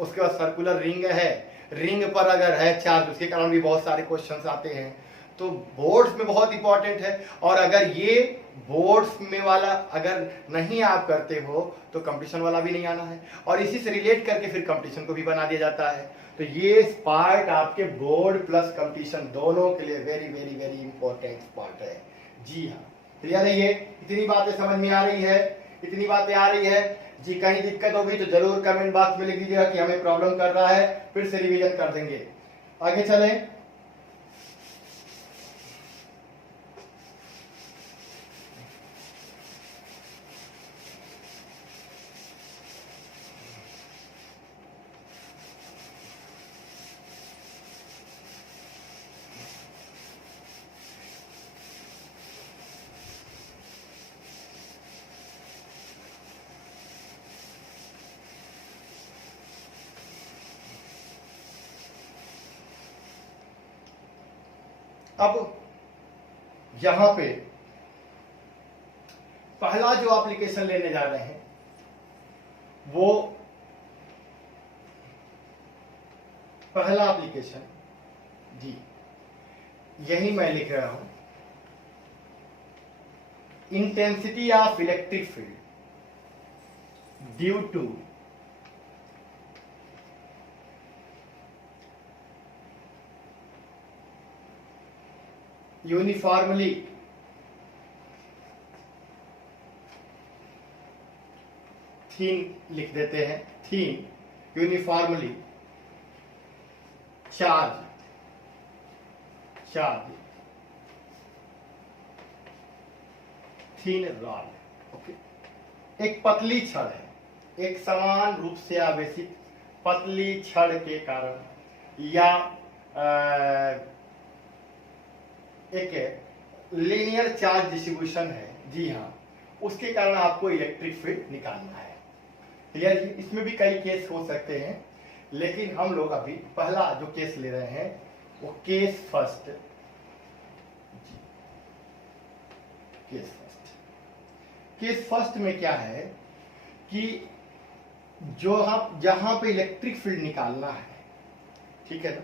उसके बाद सर्कुलर रिंग है, रिंग पर अगर है चार्ज, उसके कारण भी बहुत सारे क्वेश्चंस आते हैं। तो बोर्ड्स में बहुत इंपॉर्टेंट है। और अगर ये बोर्ड्स में वाला अगर नहीं आप करते हो तो कंपटीशन वाला भी नहीं आना है, और इसी से रिलेट करके फिर कंपटीशन को भी बना दिया जाता है। तो ये पार्ट आपके बोर्ड प्लस कंपटीशन दोनों के लिए very very very important part है। जी हाँ, क्लियर है ये? इतनी बातें समझ में आ रही है? इतनी बातें आ रही है जी? कहीं दिक्कत होगी तो जरूर कमेंट बॉक्स में लिख दीजिएगा कि हमें प्रॉब्लम कर रहा है, फिर से रिवीजन कर देंगे। आगे चलें। अब यहां पे पहला जो एप्लीकेशन लेने जा रहे हैं वो पहला एप्लीकेशन जी यही मैं लिख रहा हूं, intensity of electric field due to uniformly thin लिख देते हैं, thin uniformly charge thin rod. Okay, एक पतली छड़ है, एक समान रूप से आवेशित पतली छड़ के कारण या एक लीनियर चार्ज डिस्ट्रीब्यूशन है, जी हाँ, उसके कारण आपको इलेक्ट्रिक फील्ड निकालना है। क्लियर जी? इसमें भी कई केस हो सकते हैं, लेकिन हम लोग अभी पहला जो केस ले रहे हैं वो केस फर्स्ट। केस फर्स्ट में क्या है कि जो हम जहां पे इलेक्ट्रिक फील्ड निकालना है, ठीक है ना,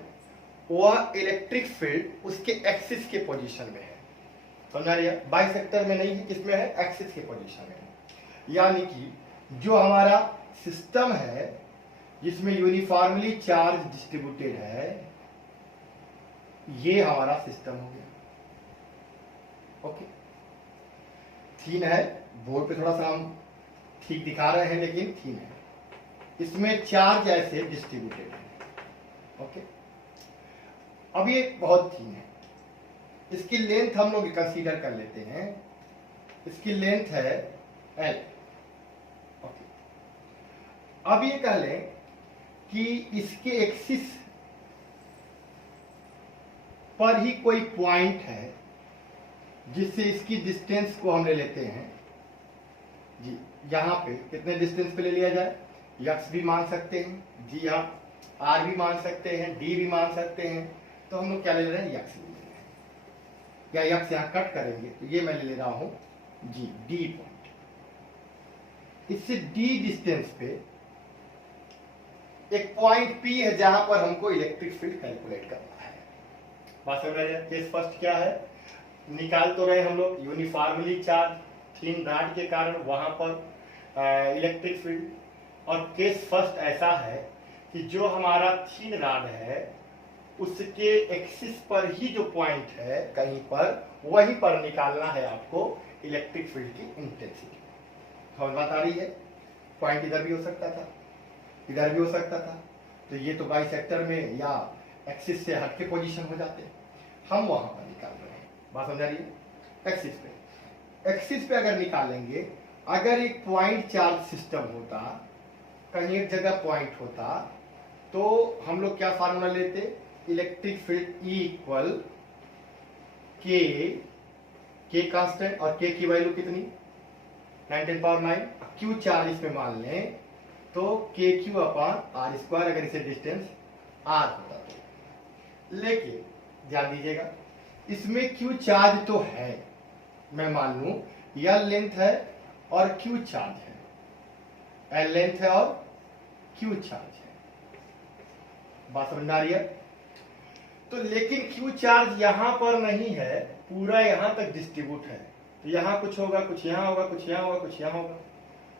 वह इलेक्ट्रिक फील्ड उसके एक्सिस के पोजीशन में है। समझा रही है? बाइसेक्टर में नहीं है, किसमें है? एक्सिस के पोजीशन में है। यानी कि जो हमारा सिस्टम है जिसमें यूनिफॉर्मली चार्ज डिस्ट्रीब्यूटेड है, ये हमारा सिस्टम हो गया। ओके, थीन है, बोर्ड पे थोड़ा सा हम ठीक दिखा रहे हैं लेकिन थीन है, इसमें चार्ज ऐसे डिस्ट्रीब्यूटेड है। ओके, अब ये बहुत थीन है, इसकी लेंथ हम लोग कंसीडर कर लेते हैं, इसकी लेंथ है L। ओके, अब ये कह लें कि इसके एक्सिस पर ही कोई पॉइंट है जिससे इसकी डिस्टेंस को हम ले लेते हैं जी। यहां पे कितने डिस्टेंस पे ले लिया जाए? यक्स भी मान सकते हैं जी, हाँ, आर भी मान सकते हैं, डी भी मान सकते हैं। तो हम लोग क्या ले रहे हैं? यक्स ले रहे हैं, या यक्स यहां कट करेंगे तो ये मैं ले रहा हूं जी, डी पॉइंट। इससे डी डिस्टेंस पे एक पॉइंट पी है जहां पर हमको इलेक्ट्रिक फील्ड कैलकुलेट करना है। बात समझ रहे हैं? केस फर्स्ट क्या है? निकाल तो रहे हम लोग यूनिफॉर्मली चार्ज थीन रॉड के कारण वहां पर इलेक्ट्रिक फील्ड, और केस फर्स्ट ऐसा है कि जो हमारा थीन रॉड है उसके एक्सिस पर ही जो पॉइंट है कहीं पर, वहीं पर निकालना है आपको इलेक्ट्रिक फील्ड की इंटेंसिटी। समझ बात आ रही है? पॉइंट इधर भी हो सकता था, इधर भी हो सकता था, तो ये तो बाइसेक्टर में या एक्सिस से हटके पोजीशन हो जाते, हम वहां पर निकाल रहे हैं। बात समझा रही है? एक्सिस पे अगर निकालेंगे, अगर एक पॉइंट चार्ज सिस्टम होता, कहीं एक जगह पॉइंट होता, तो हम लोग क्या फार्मूला लेते? इलेक्ट्रिक फील्ड E इक्वल के कांस्टेंट, और के की वैल्यू कितनी? 9 क्यू चार्ज इसमें मान लें तो KQ अपॉन R स्क्वायर, अगर इसे डिस्टेंस R होता तो। लेकिन ध्यान दीजिएगा, इसमें Q चार्ज तो है, मैं मान लूं L लेंथ है और Q चार्ज है, L लेंथ है और Q चार्ज है। बात समझ आ रही है? तो लेकिन Q चार्ज यहां पर नहीं है, पूरा यहां तक डिस्ट्रीब्यूट है, तो यहां कुछ होगा, कुछ यहां होगा, कुछ यहां होगा, कुछ यहां होगा।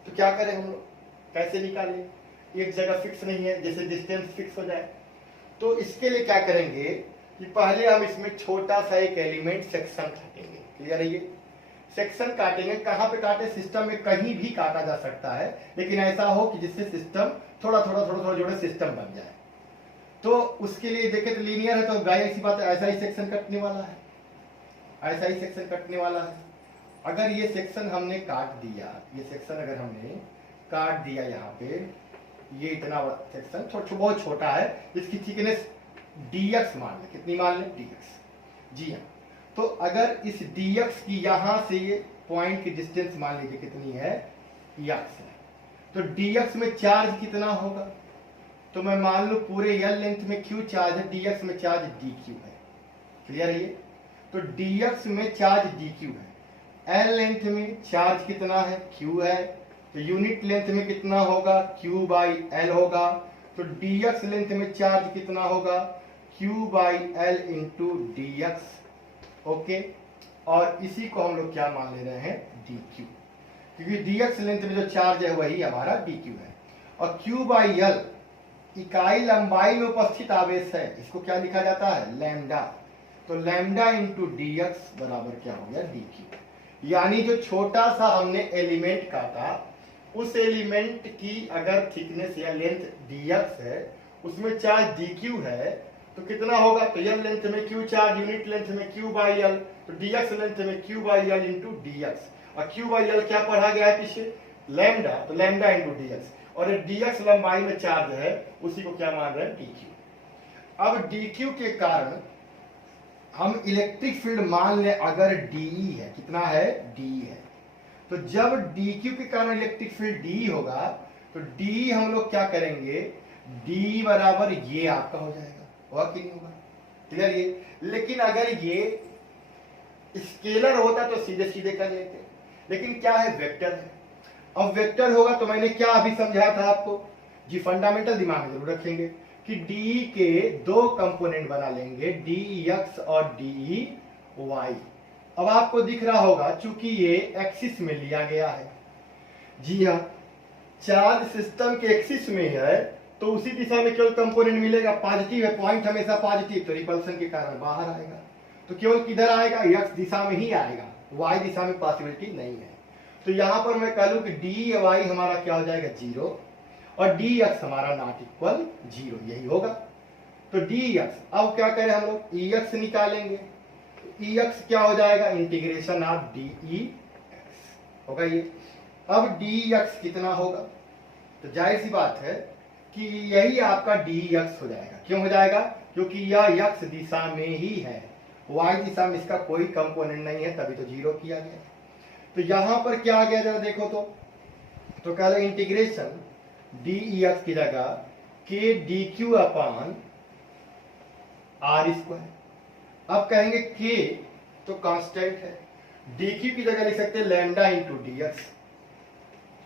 तो क्या करें हम लोग? कैसे निकालें? एक जगह फिक्स नहीं है, जैसे डिस्टेंस फिक्स हो जाए। तो इसके लिए क्या करेंगे कि पहले हम इसमें छोटा सा एक एलिमेंट सेक्शन काटेंगे। क्लियर है? ये सेक्शन काटेंगे, कहां पे काटे? सिस्टम में कहीं भी काटा जा सकता है, लेकिन ऐसा हो कि जिससे सिस्टम थोड़ा थोड़ा जोड़े सिस्टम बन जाए। तो उसके लिए देखें तो लीनियर है, तो गाय ऐसी बात है, ऐसा ही सेक्शन कटने वाला है, ऐसा ही सेक्शन कटने वाला है। अगर ये सेक्शन हमने काट दिया, ये सेक्शन अगर हमने काट दिया, यहाँ पे ये इतना सेक्शन बहुत छोटा है, जिसकी थिकनेस dx मान लें, कितनी मान लें? dx। जी हाँ, तो अगर इस dx की यहां से ये पॉइंट की डिस्टेंस मान लीजिए कितनी है? x है, तो dx में चार्ज कितना होगा? तो मैं मान लू पूरे L लेंथ में Q चार्ज है, dx में चार्ज dq है। क्लियर है? ये तो dx में चार्ज dq है, L लेंथ में चार्ज कितना है? Q है, तो यूनिट लेंथ में कितना होगा? Q बाई L होगा। तो dx लेंथ में चार्ज कितना होगा? Q by L into dx। Okay, और इसी को हम लोग क्या मान ले रहे हैं? dq, क्योंकि dx लेंथ में जो चार्ज है वही हमारा dq है। और Q बाई L इकाई लंबाई में उपस्थित आवेश है, इसको क्या लिखा जाता है? लैम्डा। तो लैम्डा इंटू डी एक्स बराबर क्या हो गया, डी क्यू। यानी जो छोटा सा हमने एलिमेंट काटा, उस एलिमेंट की अगर थिकनेस या लेंथ डी एक्स है, उसमें चार्ज डी क्यू है, तो कितना होगा, तो एल लेंथ में क्यू चार्ज, यूनिट लेंथ में क्यू बाई एल, तो डी एक्स लेंथ में Q by L into D x. और क्यू बाई एल क्या पढ़ा गया है पीछे, लैम्डा, तो लैम्डा इंटू डी एक्स। और डी एक्स लंबाई में चार्ज है, उसी को क्या मान रहे हैं, डी क्यू। अब डी क्यू के कारण हम इलेक्ट्रिक फील्ड मान लें, अगर डीई है, कितना है, डी है, तो जब डी क्यू के कारण इलेक्ट्रिक फील्ड डी होगा, तो डी हम लोग क्या करेंगे, डी बराबर ये आपका हो जाएगा, होगा कि नहीं होगा, क्लियर ये। लेकिन अगर ये स्केलर होता तो सीधे सीधे कर लेते, लेकिन क्या है, वेक्टर है। अब वेक्टर होगा तो मैंने क्या अभी समझाया था आपको जी, फंडामेंटल दिमाग में जरूर रखेंगे कि डी के दो कंपोनेंट बना लेंगे, डी एक्स और डी वाई। अब आपको दिख रहा होगा चूंकि ये एक्सिस में लिया गया है, जी हाँ, चार्ज सिस्टम के एक्सिस में है, तो उसी दिशा में केवल कंपोनेंट मिलेगा, पॉजिटिव है, पॉइंट हमेशा पॉजिटिव, तो रिपल्सन के कारण बाहर आएगा, तो केवल किधर आएगा, एक्स दिशा में ही आएगा, वाई दिशा में पॉसिबिलिटी नहीं है। तो यहां पर मैं कह लूं कि डी वाई हमारा क्या हो जाएगा, 0, और डी एक्स हमारा नॉट इक्वल 0, यही होगा। तो डी एक्स, अब क्या करें हम लोग, ई एक्स निकालेंगे, ई एक्स क्या हो जाएगा, integration of D e x होगा ये। अब डी एक्स कितना होगा, तो जाहिर सी बात है कि यही आपका डी एक्स हो जाएगा। क्यों हो जाएगा, क्योंकि यह एक्स दिशा में ही है, वाई दिशा में इसका कोई कंपोनेंट नहीं है, तभी तो 0 किया गया। तो यहां पर क्या आ गया, जरा देखो तो कह लो इंटीग्रेशन डी ई एक्स की जगह के d q upon r square. अब कहेंगे के तो कांस्टेंट है, डी क्यू की जगह लिख सकते हैं लैम्डा इंटू डी एक्स,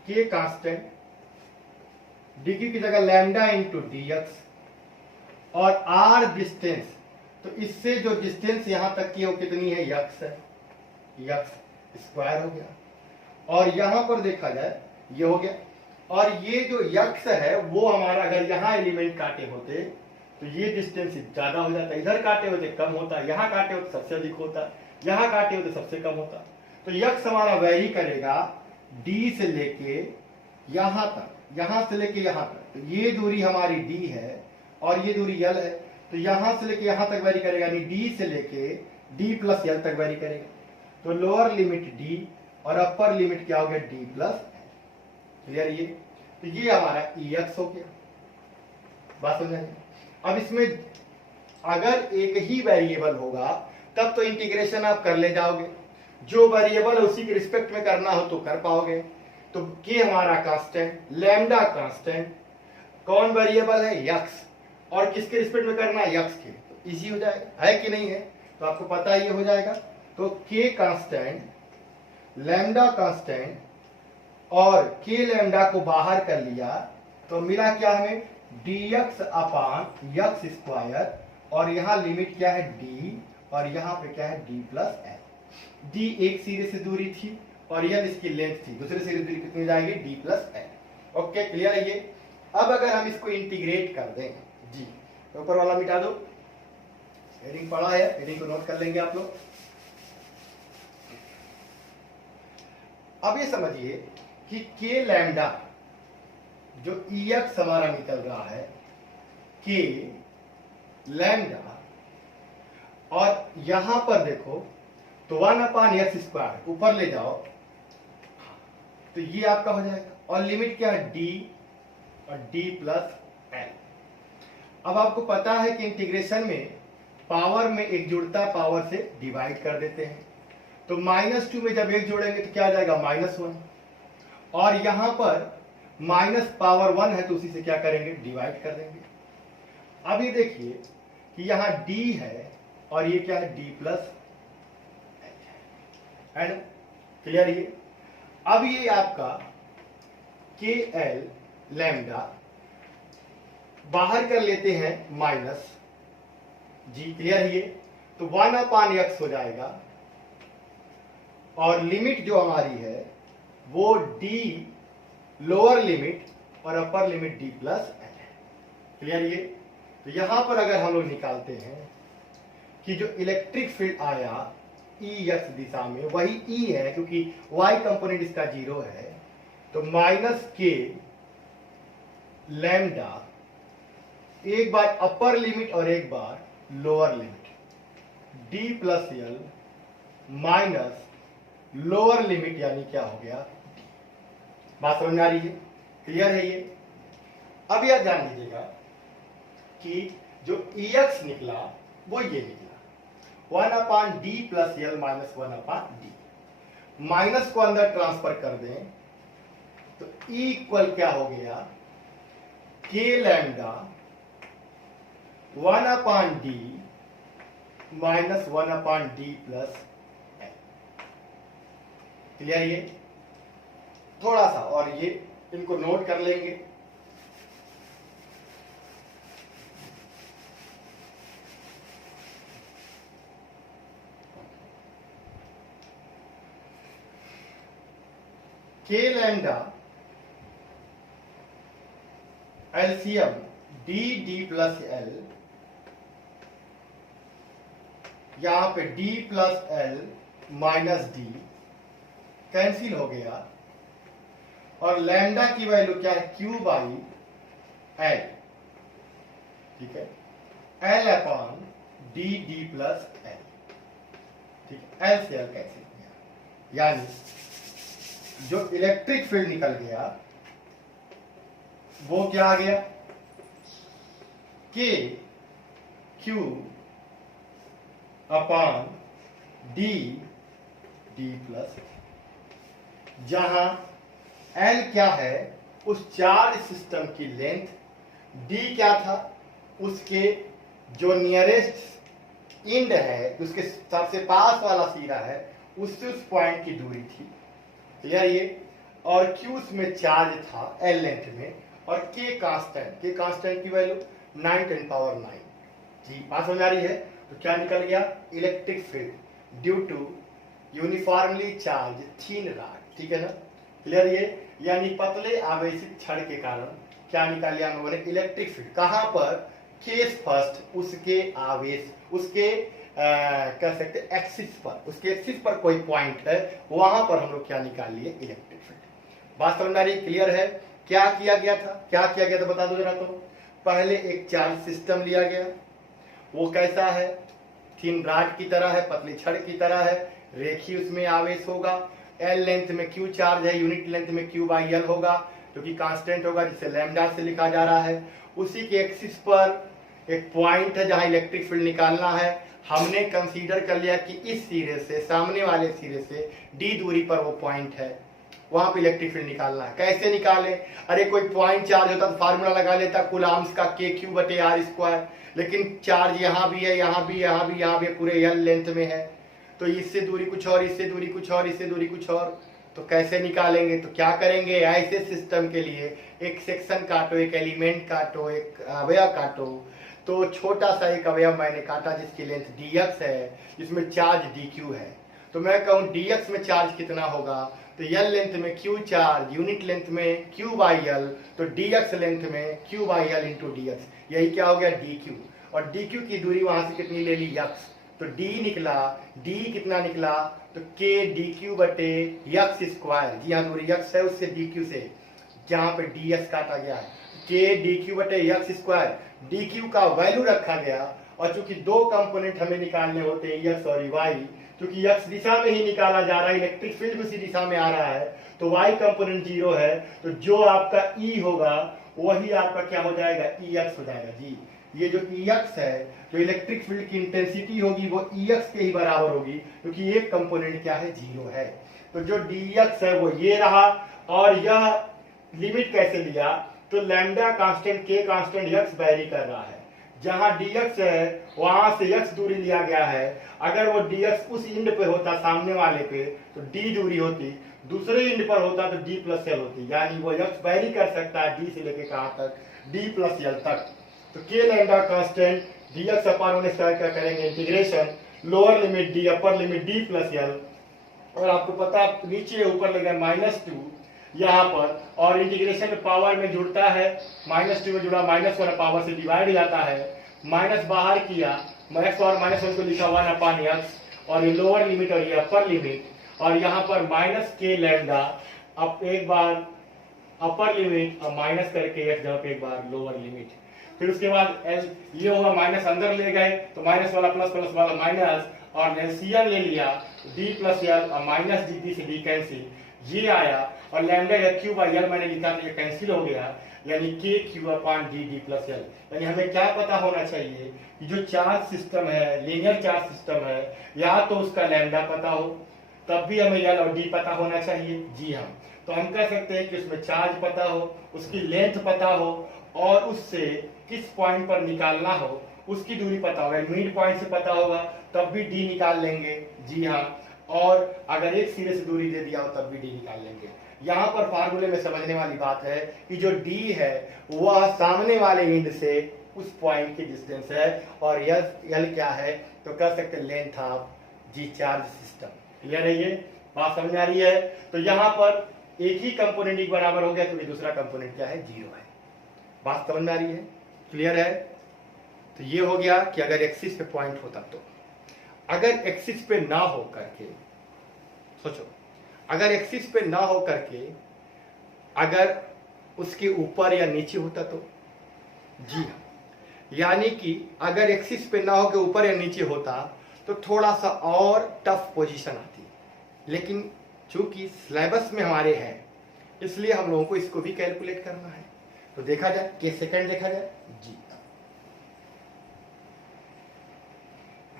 के कांस्टेंट, डी क्यू की जगह लैम्डा इंटू डी एक्स, और आर डिस्टेंस, तो इससे जो डिस्टेंस यहां तक की है वो कितनी है, यक्स है, यक्स स्क्वायर हो गया। और यहां पर देखा जाए ये हो गया, और ये जो यक्स है वो हमारा, अगर यहां एलिमेंट काटे होते तो ये डिस्टेंस ज्यादा हो जाता, इधर काटे होते कम होता, यहां काटे होते सबसे अधिक होता, यहां काटे होते सबसे कम होता। तो यक्स हमारा वेरी करेगा डी से लेके यहां तक, यहां से लेके यहां तक, तो ये दूरी हमारी डी है और ये दूरी यल है, तो यहां से लेके यहां तक वेरी करेगा, यानी डी से लेके डी प्लस यल तक वेरी करेगा। तो लोअर लिमिट डी और अपर लिमिट क्या हो गया, डी प्लस एल, क्लियर ये। तो ये हमारा ई एक्स हो गया, बात समझ आएगी। अब इसमें अगर एक ही वेरिएबल होगा तब तो इंटीग्रेशन आप कर ले जाओगे, जो वेरिएबल है उसी के रिस्पेक्ट में करना हो तो कर पाओगे। तो के हमारा कांस्टेंट, लैम्डा कांस्टेंट, कौन वेरिएबल है, यक्स, और किसके रिस्पेक्ट में करना है, यक्स के, तो इजी हो जाएगा, है कि नहीं है, तो आपको पता ही हो जाएगा। तो के कांस्टेंट, लैम्डा कांस्टेंट और के लैम्डा को बाहर कर लिया तो मिला क्या हमें, डी एक्स अपान यक्स स्क्वायर, और यहां लिमिट क्या है, डी, और यहां पे क्या है, डी प्लस एल। डी एक सिरे से दूरी थी और यल इसकी लेंथ थी, दूसरे सिरे से दूरी कितनी जाएगी, D plus L. Okay, clear है ये। अब अगर हम इसको इंटीग्रेट कर दें जी, तो ऊपर वाला मिटा दो, हेडिंग पढ़ा है, हेडिंग को नोट कर लेंगे आप लोग। अब ये समझिए कि के लैम्डा जो ई एक्स हमारा निकल रहा है, के लैम्डा, और यहां पर देखो तो 1 अपान एक्स स्क्वायर ऊपर ले जाओ तो ये आपका हो जाएगा, और लिमिट क्या है, डी और डी प्लस एल। अब आपको पता है कि इंटीग्रेशन में पावर में एक जुड़ता है, पावर से डिवाइड कर देते हैं, तो -2 में जब एक जोड़ेंगे तो क्या आ जाएगा, -1, और यहां पर माइनस पावर 1 है तो उसी से क्या करेंगे, डिवाइड कर देंगे। अब ये देखिए कि यहां d है और ये क्या है, d प्लस एल, क्लियर ये। अब ये आपका के एल लैम्डा बाहर कर लेते हैं माइनस जी, क्लियर ये, तो 1 अपान एक्स हो जाएगा, और लिमिट जो हमारी है वो d लोअर लिमिट और upper limit d plus L है, क्लियर ये। तो यहां पर अगर हम लोग निकालते हैं कि जो इलेक्ट्रिक फील्ड आया ई एक्स दिशा में वही ई है, क्योंकि वाई कंपोनेंट इसका 0 है, तो माइनस के लैम्डा, एक बार अपर लिमिट और एक बार lower limit, d plus l minus lower limit यानी क्या हो गया डी। बात समझ आ रही है? क्लियर है ये? अब यह ध्यान दीजिएगा कि जो EX निकला वो ये निकला 1/d plus l minus 1/d। Minus को अंदर ट्रांसफर कर दें तो E इक्वल क्या हो गया, के lambda 1/d minus 1/d plus L. Clear? ये थोड़ा सा और ये इनको नोट कर लेंगे। के lambda LCM D plus L, यहां पे D plus l minus D cancel हो गया, और लैम्डा की वैल्यू क्या है, क्यू बाई एल। ठीक है, L upon D plus L. ठीक है, एल से एल कैंसिल हो गया, यानी जो इलेक्ट्रिक फील्ड निकल गया वो क्या आ गया, के क्यू अपॉन डी प्लस, जहां एल क्या है उस चार्ज सिस्टम की लेंथ, डी क्या था उसके जो नियरेस्ट इंड है, उसके सबसे पास वाला सिरा है, उससे उस पॉइंट की दूरी थी। क्लियर ये? और Q उसमें चार्ज था L लेंथ में, और K कांस्टेंट की वैल्यू 9×9। जी बात समझ आ रही है? तो क्या निकल गया, electric field due to uniformly charge thin rod. ठीक है ना? क्लियर ये? यानी पतले आवेशित छड़ के कारण क्या निकाल लिया हम लोगों ने, इलेक्ट्रिक फील्ड। कहां पर, केस फर्स्ट उसके आवेश, उसके कह सकते एक्सिस पर, उसके एक्सिस पर कोई पॉइंट है, वहां पर हम लोग क्या निकाल लिए, इलेक्ट्रिक फील्ड। बात समझ आ रही? क्लियर है? क्या किया गया था बता दो जरा। तो पहले एक चार्ज सिस्टम लिया गया, वो कैसा है, थिन रॉड की तरह है, पतली छड़ की तरह है, रेखीय उसमें आवेश होगा, एल लेंथ में क्यू चार्ज है, यूनिट लेंथ में क्यू बाई एल होगा, जो कि कांस्टेंट होगा, जिसे लैम्डा से लिखा जा रहा है। उसी के एक्सिस पर एक पॉइंट है जहां इलेक्ट्रिक फील्ड निकालना है। हमने कंसीडर कर लिया कि इस सिरे से, सामने वाले सिरे से डी दूरी पर वो पॉइंट है, वहां पे इलेक्ट्रिक फील्ड निकालना है। कैसे निकाले? अरे कोई पॉइंट चार्ज होता तो फार्मूला लगा लेता कूलम्ब्स का, के क्यू बटे आर स्क्वायर, लेकिन चार्ज यहाँ भी है, यहाँ भी, यहाँ भी, यहाँ भी, पूरे एल लेंथ में है, तो इससे दूरी कुछ और, इससे दूरी कुछ और, इससे दूरी कुछ और, तो कैसे निकालेंगे? तो क्या करेंगे, ऐसे सिस्टम के लिए एक सेक्शन काटो, एक एलिमेंट काटो, एक अवयव काटो। तो छोटा सा एक अवयव मैंने काटा जिसकी लेंथ dx है, जिसमें चार्ज dq है। तो मैं कहूं dx में चार्ज कितना होगा, तो l लेंथ में q चार्ज, यूनिट लेंथ में q बाई एल, तो dx लेंथ में q by L into dx, यही क्या हो गया dq। और dq की दूरी वहां से कितनी ले ली, x, तो d निकला, d कितना निकला, तो k dq बटे x स्क्वायर, जी हाँ दूरी x है उससे dq से, जहां पे ds काटा गया है, k dq बटे x स्क्वायर, dq का वैल्यू रखा गया। और चूंकि दो कंपोनेंट हमें निकालने होते हैं x और y, क्योंकि x दिशा में ही निकाला जा रहा है, इलेक्ट्रिक फील्ड उसी दिशा में आ रहा है, तो y कंपोनेंट 0 है, तो जो आपका E होगा वही आपका क्या हो जाएगा, EX हो जाएगा। जी ये जो EX है, जो इलेक्ट्रिक फील्ड की इंटेंसिटी होगी वो EX के ही बराबर होगी, क्योंकि एक कंपोनेंट क्या है, 0 है। तो जो dx है वो ये रहा, और यह लिमिट कैसे लिया, तो लैम्डा कांस्टेंट, के कांस्टेंट, x वैरी कर रहा है, जहां dx है वहां से x दूरी लिया गया है। अगर वो dx उस इंड पे होता, सामने वाले पे, तो d दूरी होती, दूसरे इंड पर होता तो d प्लस एल होती, यानी वो x वैरी कर सकता है d से लेके कहां तक, d प्लस एल तक। तो के लैम्डा कांस्टेंट dx अपॉन होने से क्या करेंगे, integration lower limit d upper limit d plus L, और आपको पता नीचे ऊपर लग गया -2 यहाँ पर, और इंटीग्रेशन में पावर में जुड़ता है, -2 में जुड़ा -1 पावर से डिवाइड हो जाता है, माइनस बाहर किया एक्स पावर -1 को लिखा 1/x और ये लोअर लिमिट और ये अपर लिमिट और यहाँ पर -k लैम्डा। अब एक बार अपर लिमिट और माइनस करके x जगह पे एक बार लोअर लिमिट। फिर उसके बाद ये होगा माइनस अंदर ले गए तो माइनस वाला प्लस प्लस वाला माइनस और एलसीएम ले लिया d प्लस एल और माइनस डी से डी कैंसिल, ये आया और लैम्डा या क्यू बाई एल मैंने लिखा तो ये कैंसिल हो गया, यानी के Q upon D D plus L. यानी हमें क्या पता होना चाहिए कि जो चार्ज सिस्टम है, लीनियर चार्ज सिस्टम है, या तो उसका लैम्डा पता हो तब भी हमें एल और डी पता होना चाहिए। जी हाँ, तो हम कह सकते हैं कि उसमें चार्ज पता हो, उसकी लेंथ पता हो और उससे किस पॉइंट पर निकालना हो उसकी दूरी पता होगा। मिड पॉइंट से पता होगा तब भी डी निकाल लेंगे। जी हाँ, और अगर एक सिरे से दूरी दे दिया हो तब भी डी निकाल लेंगे। यहाँ पर फार्मूले में समझने वाली बात है कि जो डी है वह सामने वाले एंड से उस पॉइंट की डिस्टेंस है और एल क्या है तो कह सकते लेंथ ऑफ जी चार्ज सिस्टम। क्लियर है, ये बात समझ आ रही है। तो यहाँ पर एक ही कंपोनेंट एक बराबर हो गया तो ये दूसरा कंपोनेंट क्या है, 0 है। बात समझ में आ रही है, क्लियर है। तो ये हो गया कि अगर एक्सिस पे पॉइंट होता तो। अगर एक्सिस पे ना हो करके सोचो, अगर एक्सिस पे ना हो करके अगर उसके ऊपर या नीचे होता तो। जी हाँ, यानी कि अगर एक्सिस पे ना हो के ऊपर या नीचे होता तो थोड़ा सा और टफ पोजीशन आती, लेकिन चूंकि सिलेबस में हमारे है इसलिए हम लोगों को इसको भी कैलकुलेट करना है। तो देखा जाए के सेकंड देखा जाए जी,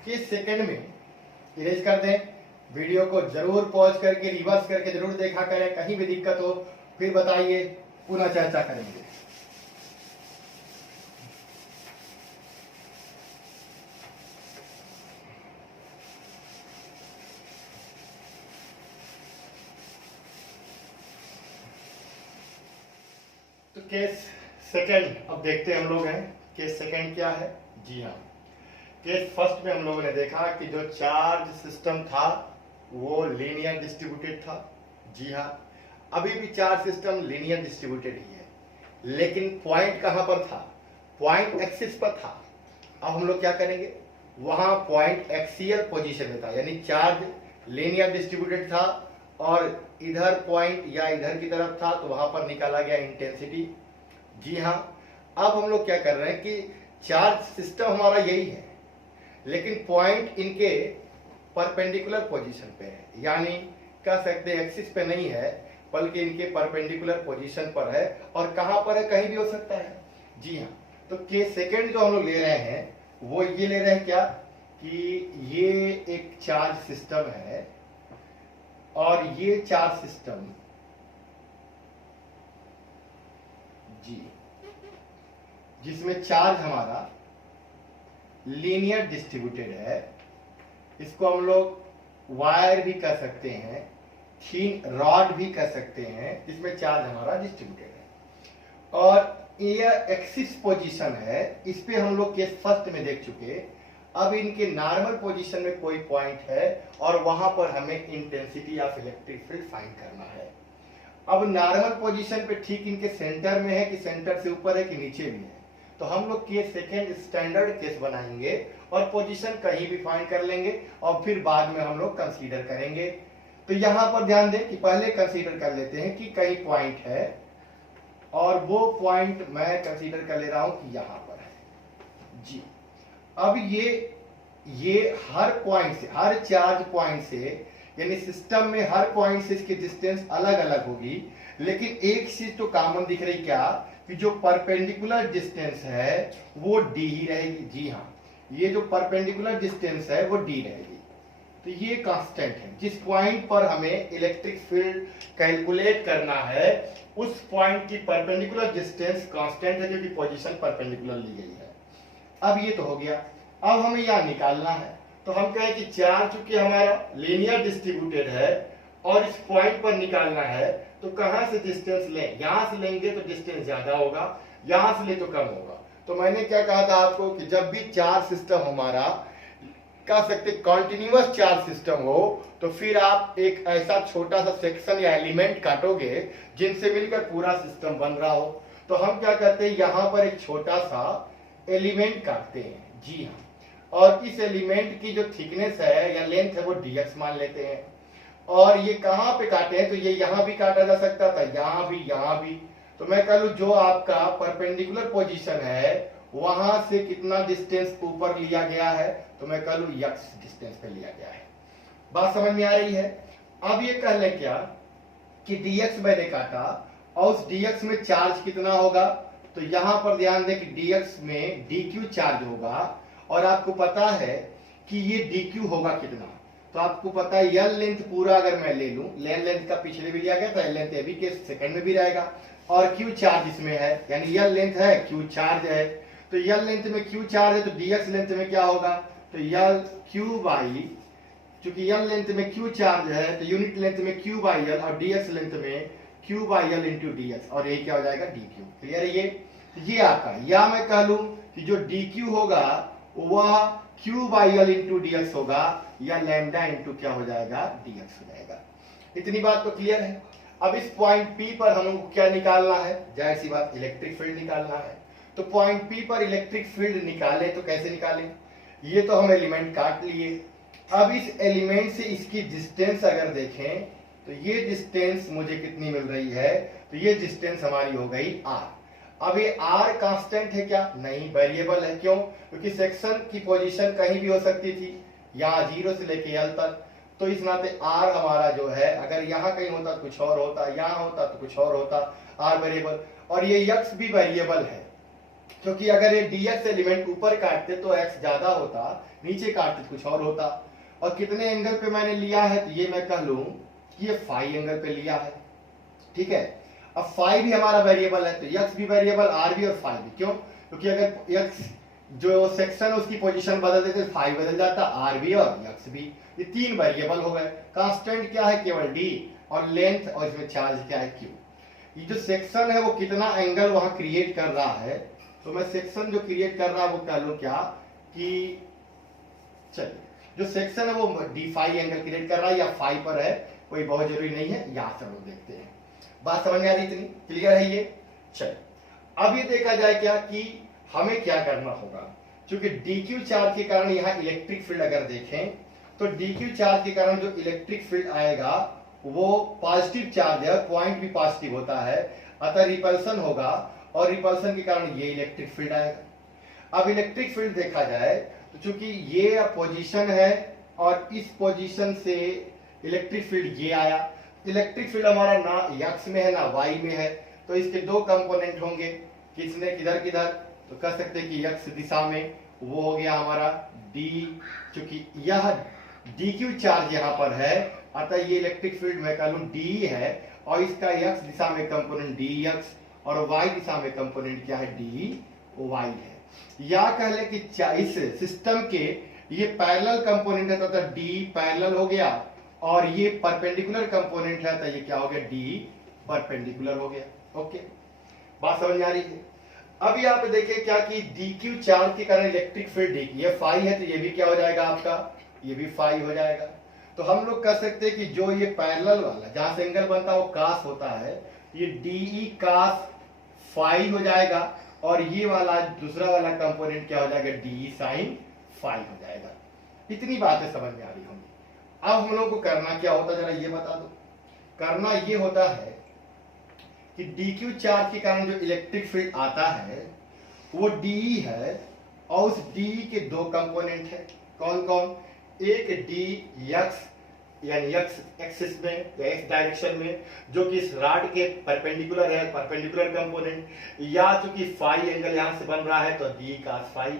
के सेकंड में इरेज कर दें। वीडियो को जरूर पॉज करके रिवर्स करके जरूर देखा करें, कहीं भी दिक्कत हो फिर बताइए, पुनः चर्चा करेंगे। तो केस सेकंड अब देखते हैं हम लोग हैं। केस सेकंड क्या है, जी हाँ, केस फर्स्ट में हम लोगों ने देखा कि जो चार्ज सिस्टम था वो लीनियर डिस्ट्रीब्यूटेड था। जी हाँ, अभी भी चार्ज सिस्टम लीनियर डिस्ट्रीब्यूटेड ही है, लेकिन पॉइंट कहां पर था, पॉइंट एक्सिस पर था। अब हम लोग क्या करेंगे, वहां पॉइंट एक्सियल पोजीशन में था, यानी चार्ज लीनियर डिस्ट्रीब्यूटेड था और इधर पॉइंट या इधर की तरफ था तो वहां पर निकाला गया इंटेंसिटी। जी हाँ, अब हम लोग क्या कर रहे हैं कि चार्ज सिस्टम हमारा यही है लेकिन पॉइंट इनके परपेंडिकुलर पोजीशन पे है, यानी कह सकते हैं एक्सिस पे नहीं है बल्कि इनके परपेंडिकुलर पोजीशन पर है। और कहां पर है, कहीं भी हो सकता है। जी हाँ, तो के सेकंड जो हम लोग ले रहे हैं वो ये ले रहे हैं क्या कि ये एक चार्ज सिस्टम है और ये चार्ज सिस्टम जी जिसमें चार्ज हमारा लीनियर डिस्ट्रीब्यूटेड है, इसको हम लोग वायर भी कह सकते हैं, थीन रॉड भी कह सकते हैं, इसमें चार्ज हमारा डिस्ट्रीब्यूटेड है और ये एक्सिस पोजीशन है। इस पे हम लोग केस फर्स्ट में देख चुके। अब इनके नॉर्मल पोजीशन में कोई पॉइंट है और वहां पर हमें intensity of electric field find करना है। अब नॉर्मल पोजीशन पे ठीक इनके सेंटर में है कि सेंटर से ऊपर है कि नीचे भी है, तो हम लोग केस सेकेंड स्टैंडर्ड केस बनाएंगे और पोजीशन कहीं भी फाइंड कर लेंगे और फिर बाद में हम लोग कंसीडर करेंगे। तो यहां पर ध्यान दें कि पहले कंसीडर कर लेते हैं कि कहीं पॉइंट है और वो पॉइंट मैं कंसीडर कर ले रहा हूं कि यहां पर है। जी, अब ये हर पॉइंट से, हर चार्ज पॉइंट से, यानी सिस्टम में हर पॉइंट से इसकी डिस्टेंस अलग अलग होगी, लेकिन एक चीज तो कॉमन दिख रही क्या कि जो परपेंडिकुलर डिस्टेंस है वो डी ही रहेगी। जी हाँ, ये जो परपेंडिकुलर डिस्टेंस है वो डी रहेगी। तो ये कांस्टेंट है। जिस पॉइंट पर हमें इलेक्ट्रिक फील्ड कैलकुलेट करना है उस पॉइंट की परपेंडिकुलर डिस्टेंस कांस्टेंट है क्योंकि पोजीशन परपेंडिकुलर ली गई है। अब ये तो हो गया। अब हमें यहां निकालना है, तो हम कहें कि चार्ज चूंकि हमारा लीनियर डिस्ट्रीब्यूटेड है और इस पॉइंट पर निकालना है तो कहां से डिस्टेंस लें, यहां से लेंगे तो डिस्टेंस ज्यादा होगा, यहां से ले तो कम होगा। तो मैंने क्या कहा था आपको कि जब भी चार्ज सिस्टम हमारा कह सकते कॉन्टिन्यूअस चार्ज सिस्टम हो तो फिर आप एक ऐसा छोटा सा सेक्शन या एलिमेंट काटोगे जिनसे मिलकर पूरा सिस्टम बन रहा हो। तो हम क्या करते हैं, यहां पर एक छोटा सा एलिमेंट काटते हैं। जी हाँ, और इस एलिमेंट की जो थिकनेस है या लेंथ है वो dx मान लेते हैं। और ये कहां पे काटे हैं, तो ये यहां भी काटा जा सकता था, यहां भी। तो मैं कह लूं जो आपका परपेंडिकुलर पोजीशन है वहां से कितना डिस्टेंस ऊपर लिया गया है, तो मैं कह लूं x डिस्टेंस पे लिया गया है। बात समझ में आ रही है। अब ये कह लें क्या कि dx मैंने काटा और उस dx में चार्ज कितना होगा, तो यहां पर ध्यान दें कि dx में dq चार्ज होगा। और आपको पता है कि ये dq होगा कितना, तो आपको पता है यल लेंथ पूरा अगर मैं ले लूं, लेंथ का पिछले भी लिया गया था, लेंथ अभी के सेकंड में भी रहेगा, और q चार्ज इसमें है, यानी यल लेंथ है q चार्ज है। तो यल लेंथ में q चार्ज है तो dx लेंथ में क्या होगा, तो यल q बाई, चूंकि यल लेंथ में q चार्ज है तो यूनिट लेंथ में q बाई यल, और dx लेंथ में q by L into dx, और ये क्या हो जाएगा dq। क्लियर है ये आपका, या मैं कह लूं कि जो dq होगा वह q by L into dx होगा, या लैम्डा इंटू क्या हो जाएगा dx हो जाएगा। इतनी बात तो क्लियर है। अब इस पॉइंट P पर हम लोग को क्या निकालना है, जाहिर सी बात इलेक्ट्रिक फील्ड निकालना है। तो पॉइंट P पर इलेक्ट्रिक फील्ड निकाले तो कैसे निकालें, ये तो हम एलिमेंट काट लिए। अब इस एलिमेंट से इसकी डिस्टेंस अगर देखें तो ये डिस्टेंस मुझे कितनी मिल रही है, तो ये डिस्टेंस हमारी हो गई r। अब ये r कांस्टेंट है क्या, नहीं, वेरिएबल है। क्यों, क्योंकि सेक्शन की पोजीशन कहीं भी हो सकती थी, यहाँ 0 से लेके l तक। तो इस नाते r हमारा जो है, अगर यहाँ कहीं होता तो कुछ और होता, यहाँ होता तो कुछ और होता, r वेरिएबल। और ये x भी वेरिएबल है, क्योंकि अगर ये dx एलिमेंट ऊपर काटते तो x ज्यादा होता, नीचे काटते तो कुछ और होता। और कितने एंगल पे मैंने लिया है, तो ये मैं कह लूं कि ये फाई एंगल पे लिया है। ठीक है, अब फाई भी हमारा वेरिएबल है, तो x भी वेरिएबल, r भी और फाई भी। क्यों, क्योंकि अगर x जो सेक्शन है उसकी पोजीशन बदल देते तो फाई बदल जाता, r भी और x भी। ये तीन वेरिएबल हो गए। कांस्टेंट क्या है, केवल d, और लेंथ, और इसमें चार्ज क्या है q। ये जो सेक्शन है वो कितना एंगल वहां क्रिएट कर रहा है, तो मैं सेक्शन जो क्रिएट कर रहा है वो कह लूं क्या कि, चलिए जो सेक्शन है वो डी फाई एंगल क्रिएट कर रहा है, या फाई पर है, कोई बहुत जरूरी नहीं है, यहां से हम लोग देखते हैं। बात समझ में आ रही, इतनी क्लियर है ये। चलिए अब ये देखा जाए क्या कि हमें क्या करना होगा, क्योंकि dq चार्ज के कारण यहाँ इलेक्ट्रिक फील्ड अगर देखें तो dq चार्ज के कारण जो इलेक्ट्रिक फील्ड आएगा वो पॉजिटिव चार्ज है, पॉइंट भी पॉजिटिव होता है, अतः रिपल्सन होगा, और रिपल्सन के कारण ये इलेक्ट्रिक फील्ड आएगा। अब इलेक्ट्रिक फील्ड देखा जाए तो चूंकि ये पोजीशन है और इस पोजीशन से इलेक्ट्रिक फील्ड ये आया, इलेक्ट्रिक फील्ड हमारा ना x में है ना y में है, तो इसके दो कंपोनेंट होंगे, किसने किधर किधर, तो कह सकते हैं कि x दिशा में वो हो गया हमारा d, चूंकि यह dq चार्ज यहाँ पर है, अतः ये इलेक्ट्रिक फील्ड मैं कह लूं d है, और इसका x दिशा में कंपोनेंट dx, और y दिशा में कंपोनेंट क्या है dy है। या कह ले कि इस सिस्टम के ये पैरेलल कंपोनेंट है, तो d पैरेलल हो गया, और ये परपेंडिकुलर कंपोनेंट है, तो ये क्या हो गया d परपेंडिकुलर हो गया। ओके, बात समझ में आ रही है। अब यहाँ पे देखिए क्या कि dq चार्ज के कारण इलेक्ट्रिक फील्ड d, ये फाई है, तो ये भी क्या हो जाएगा आपका, ये भी फाई हो जाएगा। तो हम लोग कह सकते हैं कि जो ये पैरेलल वाला जहां से एंगल बनता है वो कास होता है, ये de कास फाई हो जाएगा, और ये वाला दूसरा वाला कंपोनेंट क्या हो जाएगा de साइन फाई हो जाएगा। इतनी बातें समझ में आ रही होंगी। अब हम लोग को करना क्या होता है जरा ये बता दो। करना ये होता है कि dq चार्ज के कारण जो इलेक्ट्रिक फील्ड आता है वो de है, और उस de के दो कंपोनेंट है, कौन कौन, एक dx यानी x एक्सिस में या x डायरेक्शन में जो कि इस रॉड के परपेंडिकुलर है, परपेंडिकुलर कंपोनेंट, या चूंकि फाई एंगल यहां से बन रहा है तो d cos फाई,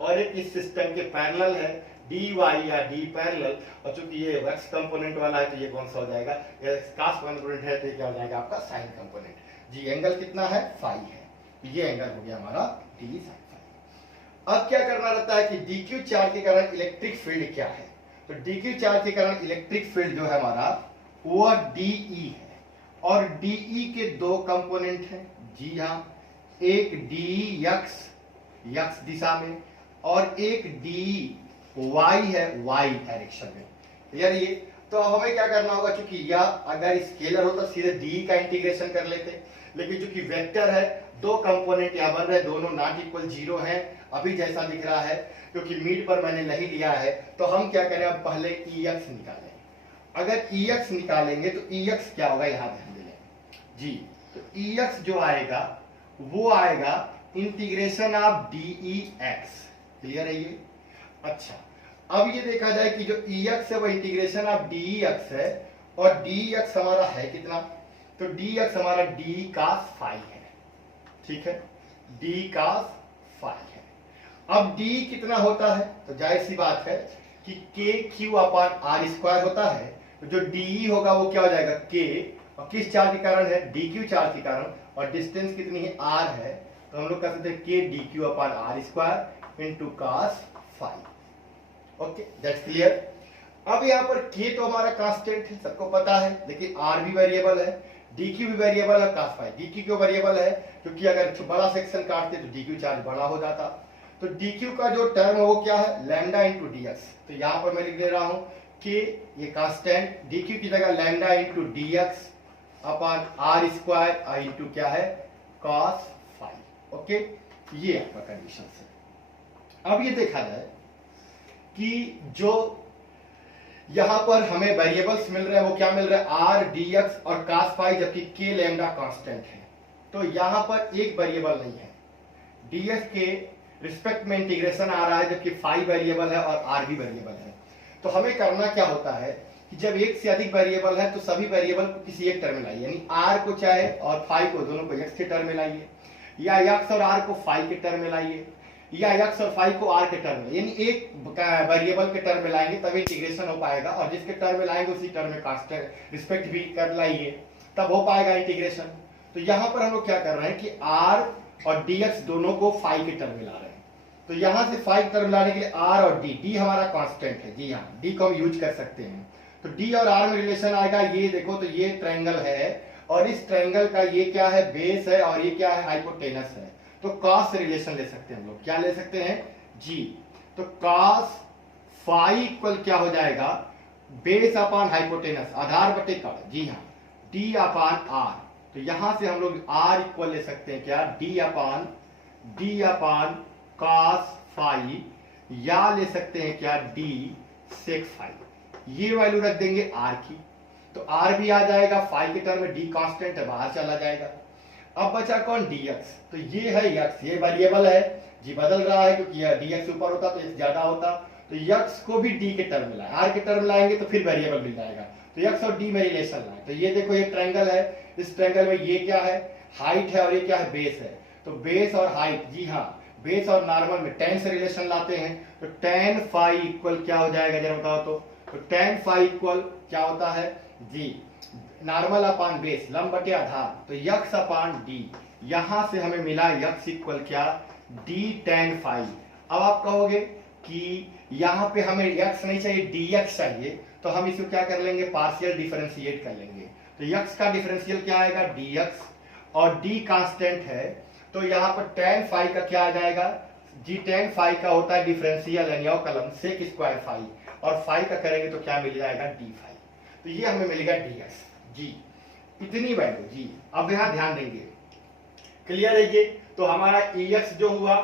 और एक इस सिस्टम के पैरेलल है dy या d पैरेलल, और चूंकि ये x कंपोनेंट वाला है तो ये कौन सा हो जाएगा, ये cos कंपोनेंट है तो ये क्या हो जाएगा आपका साइन कंपोनेंट। जी एंगल कितना है, फाई है, ये एंगल हो गया हमारा d sin फाई। अब क्या करना रहता है कि dq चार्ज के कारण इलेक्ट्रिक फील्ड क्या है, तो dq चार्ज के कारण इलेक्ट्रिक फील्ड जो है हमारा वो de है, और de के दो कंपोनेंट हैं, जी हाँ, एक dx x दिशा में, और एक dy है y डायरेक्शन में। यार ये तो हमें क्या करना होगा, क्योंकि यह अगर स्केलर होता सीधे d का इंटीग्रेशन कर लेते, लेकिन चूंकि वेक्टर है दो कंपोनेंट यहाँ बन रहे, दोनों नॉट इक्वल जीरो है अभी जैसा दिख रहा है, क्योंकि मीड पर मैंने नहीं लिया है। तो हम क्या करें, अब पहले EX निकालें। अगर EX निकालेंगे तो EX क्या होगा, यहाँ ध्यान दें जी। तो EX जो आएगा वो आएगा इंटीग्रेशन ऑफ DEX। क्लियर है ये? अच्छा, अब ये देखा जाए कि जो EX है वो इंटीग्रेशन ऑफ DEX है, और DEX हमारा है कितना, तो DEX हमारा D cos फाई है। ठीक है, D cos फाई है। अब D कितना होता है, तो जाहिर सी बात है कि KQ अपान R स्क्वायर होता है। तो जो DE होगा वो क्या हो जाएगा, K, और किस चार्ज के कारण है, DQ चार्ज के कारण, और डिस्टेंस कितनी है, R है। तो हम लोग कह सकते हैं K DQ upon R square into cos phi. Okay, that's clear. अब यहाँ पर K तो हमारा कांस्टेंट है, सबको पता है, लेकिन R भी वेरिएबल है, DQ भी वेरिएबल है, cos फाई। DQ क्यों वेरिएबल है, क्योंकि अगर बड़ा सेक्शन काटते तो DQ चार्ज बड़ा हो जाता। तो DQ का जो टर्म है वो क्या है, लैम्डा इंटू DX। तो यहाँ पर मैं लिख दे रहा हूँ कि ये कांस्टेंट, DQ की जगह लैम्डा इंटू DX अपान R स्क्वायर इंटू क्या है, cos फाई। ओके, ये आपका कंडीशन है। अब ये देखा जाए कि जो यहां पर हमें वेरिएबल्स मिल रहे हैं वो क्या मिल रहा है, R DX और cos फाई, जबकि K लैम्डा कांस्टेंट है। तो यहां पर एक वेरिएबल नहीं है, DX के रिस्पेक्ट में इंटीग्रेशन आ रहा है, जबकि फाई वेरिएबल है और R भी वेरिएबल है। तो हमें करना क्या होता है कि जब एक से अधिक वेरिएबल है तो सभी वेरिएबल को किसी एक टर्म में लाइए, यानी R को चाहे और फाई को, दोनों को X के टर्म में लाइए, या X और R को फाई के टर्म में लाइए, या X और फाई को R के टर्म में, यानी एक वेरिएबल के टर्म में लाएंगे तभी इंटीग्रेशन हो पाएगा, और जिसके टर्म में लाएंगे उसी टर्म में कांस्टेंट रिस्पेक्ट भी कर लाइए, तब हो पाएगा इंटीग्रेशन। तो यहां पर हम लोग क्या कर रहे हैं कि R और DX दोनों को फाई के टर्म में ला रहे हैं। तो यहां से फाई के टर्म लाने के लिए R और D हमारा कांस्टेंट है, जी हाँ, D को हम यूज कर सकते हैं। तो D और R में रिलेशन आएगा, ये देखो, तो ये ट्रायंगल है, और इस ट्रायंगल का ये क्या है, बेस है, और ये क्या है, हाइपोटेनस है। तो cos से रिलेशन ले सकते हैं हम लोग, क्या ले सकते हैं जी। तो cos फाई इक्वल क्या हो जाएगा, बेस अपान हाइपोटेनस, आधार बटे कड़, जी हाँ, D अपान R। तो यहां से हम लोग R इक्वल ले सकते हैं क्या, D अपान cos फाई, या ले सकते हैं क्या, D sec फाई। ये वैल्यू रख देंगे R की, तो R भी आ जाएगा, फाई के टर्म में D कांस्टेंट है, बाहर चला जाएगा। अब बचा कौन, DX। तो ये है X, ये वेरिएबल है जी, बदल रहा है, क्योंकि यह DX ऊपर होता तो X ज्यादा होता। तो X को भी D के टर्म में लाए, R के टर्म में लाएंगे तो फिर वेरिएबल मिल जाएगा। तो X और D में रिलेशन लाए, तो ये देखो, ये ट्रायंगल है, इस ट्रायंगल में ये क्या है, हाइट है, और ये क्या है, बेस है। तो बेस और हाइट, जी हाँ, बेस और नॉर्मल में tan से रिलेशन लाते हैं। तो tan फाई इक्वल क्या हो जाएगा, जरा बताओ तो tan फाई इक्वल क्या होता है जी, नॉर्मल अपान बेस, लंब बटे आधार। तो x अपान D, यहां से हमें मिला x इक्वल क्या, D tan फाई। अब आप कहोगे कि यहां पे हमें x नहीं चाहिए, dx चाहिए, तो हम इसको क्या कर लेंगे, पार्शियल डिफरेंशिएट कर लेंगे। तो x का डिफरेंशियल क्या आएगा, dx, और D कांस्टेंट है, तो यहाँ पर tan फाई का क्या आ जाएगा जी, tan फाई का होता है डिफरेंशियल, यानी अवकलन sec स्क्वायर फाई, और फाई का करेंगे तो क्या मिल जाएगा, D फाई। तो ये हमें मिलेगा dx जी, इतनी वैल्यू जी। अब यहां ध्यान देंगे, क्लियर है ये। तो हमारा EX जो हुआ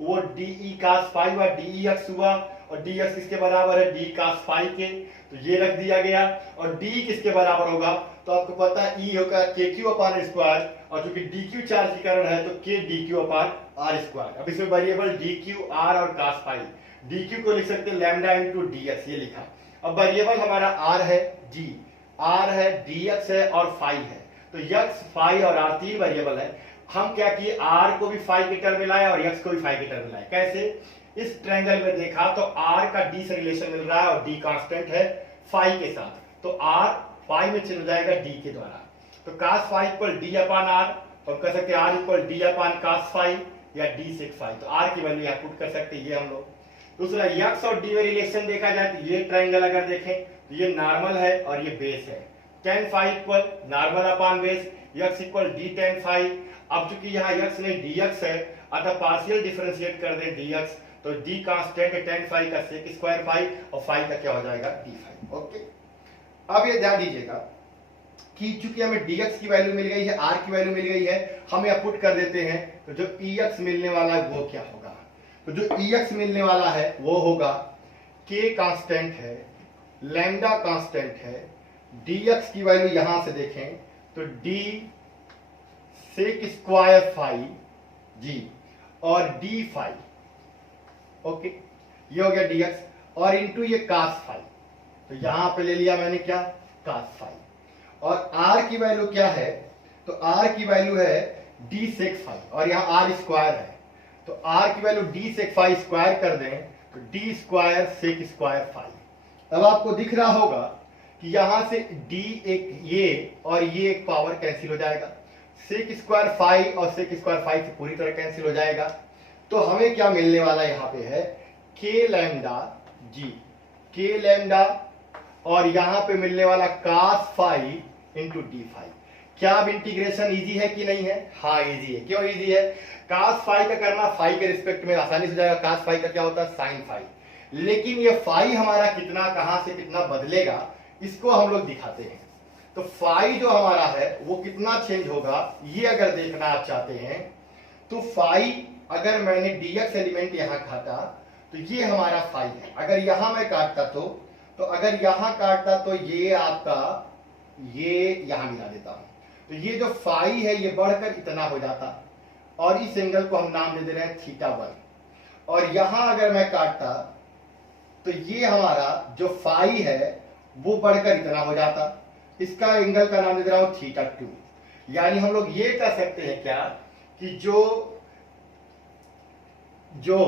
वो DE cos फाई हुआ, DEX हुआ, और DX किसके बराबर है, D cos फाई के, तो ये रख दिया गया। और D किसके बराबर होगा, तो आपको पता है E होगा KQ अपान स्क्वायर, और चूंकि DQ चार्ज के कारण है तो K DQ upon R square. अब इसमें वेरिएबल DQ, R और cos फाई, DQ को लिख सकते हैं लैम्डा इंटू DX, ये लिखा। अब वेरिएबल हमारा R है जी, R है, DX है और फाई है। तो X, फाई और R तीन वेरिएबल है। हम क्या किए, R को भी फाई के टर्म में लाए और X को भी फाई के टर्म में लाए। कैसे, इस ट्रायंगल में देखा तो R का D से रिलेशन मिल रहा है, और D कांस्टेंट है फाई के साथ, तो R फाई में चल जाएगा D के द्वारा। तो cos फाई इक्वल D अपान R, तो हम कह सकते हैं R equal D upon cos phi या D sec फाई। तो R की वैल्यू यहाँ पुट कर सकते हैं, ये हम लोग। दूसरा X और D में रिलेशन देखा जाए तो ये ट्रायंगल अगर देखें तो ये नॉर्मल है और ये बेस है। tan phi equal normal upon base, X equal D tan phi. अब चूंकि यहाँ X नहीं DX है, अतः पार्शियल डिफरेंशिएट कर दें DX, तो D कांस्टेंट है tan फाई का sec स्क्वायर फाई, और फाई का क्या हो जाएगा D फाई। ओके, अब ये ध्यान दीजिएगा, कि चूंकि हमें dx की वैल्यू मिल गई है, r की वैल्यू मिल गई है, हम यह पुट कर देते हैं, तो जो ex मिलने वाला है वो क्या होगा? तो जो ex मिलने वाला है वो होगा k कांस्टेंट है, लैम्डा कांस्टेंट है, dx की वैल्यू यहां से देखें तो d sec स्क्वायर फाई जी और d फाई, ओके, ये हो गया dx और इंटू ये cos फाई, तो यहां पे ले लिया मैंने क्या, cos फाई। और r की वैल्यू क्या है, तो r की वैल्यू है d sec फाई और यहां r स्क्वायर है, तो r की value d sec phi square कर दें तो d square sec square phi. अब आपको दिख रहा होगा कि यहां से d एक ये और ये एक पावर कैंसिल हो जाएगा, sec स्क्वायर फाई और sec स्क्वायर फाई से पूरी तरह कैंसिल हो जाएगा। तो हमें क्या मिलने वाला यहां पे है k लैम्डा जी, k लैम्डा और यहां पे मिलने वाला cos phi into d phi. क्या अब इंटीग्रेशन इजी है कि नहीं है? हाँ इजी है। क्यों इजी है? cos फाई का करना फाई के रिस्पेक्ट में आसानी से हो जाएगा, cos फाई का क्या होता है, sin फाई। लेकिन ये फाई हमारा कितना, कहां से कितना बदलेगा, इसको हम लोग दिखाते हैं। तो फाई जो हमारा है वो कितना चेंज होगा, ये अगर देखना आप चाहते हैं तो फाई अगर मैंने dx एलिमेंट यहां काटा तो ये हमारा फाई है। अगर यहां मैं काटता तो अगर यहां काटता तो ये आपका, ये यहां मिला देता हूं, तो ये जो फाई है ये बढ़कर इतना हो जाता और इस एंगल को हम नाम दे दे रहे हैं θ1। और यहां अगर मैं काटता तो ये हमारा जो फाई है वो बढ़कर इतना हो जाता, इसका एंगल का नाम दे रहा हूं θ2। यानी हम लोग ये कह सकते हैं क्या कि जो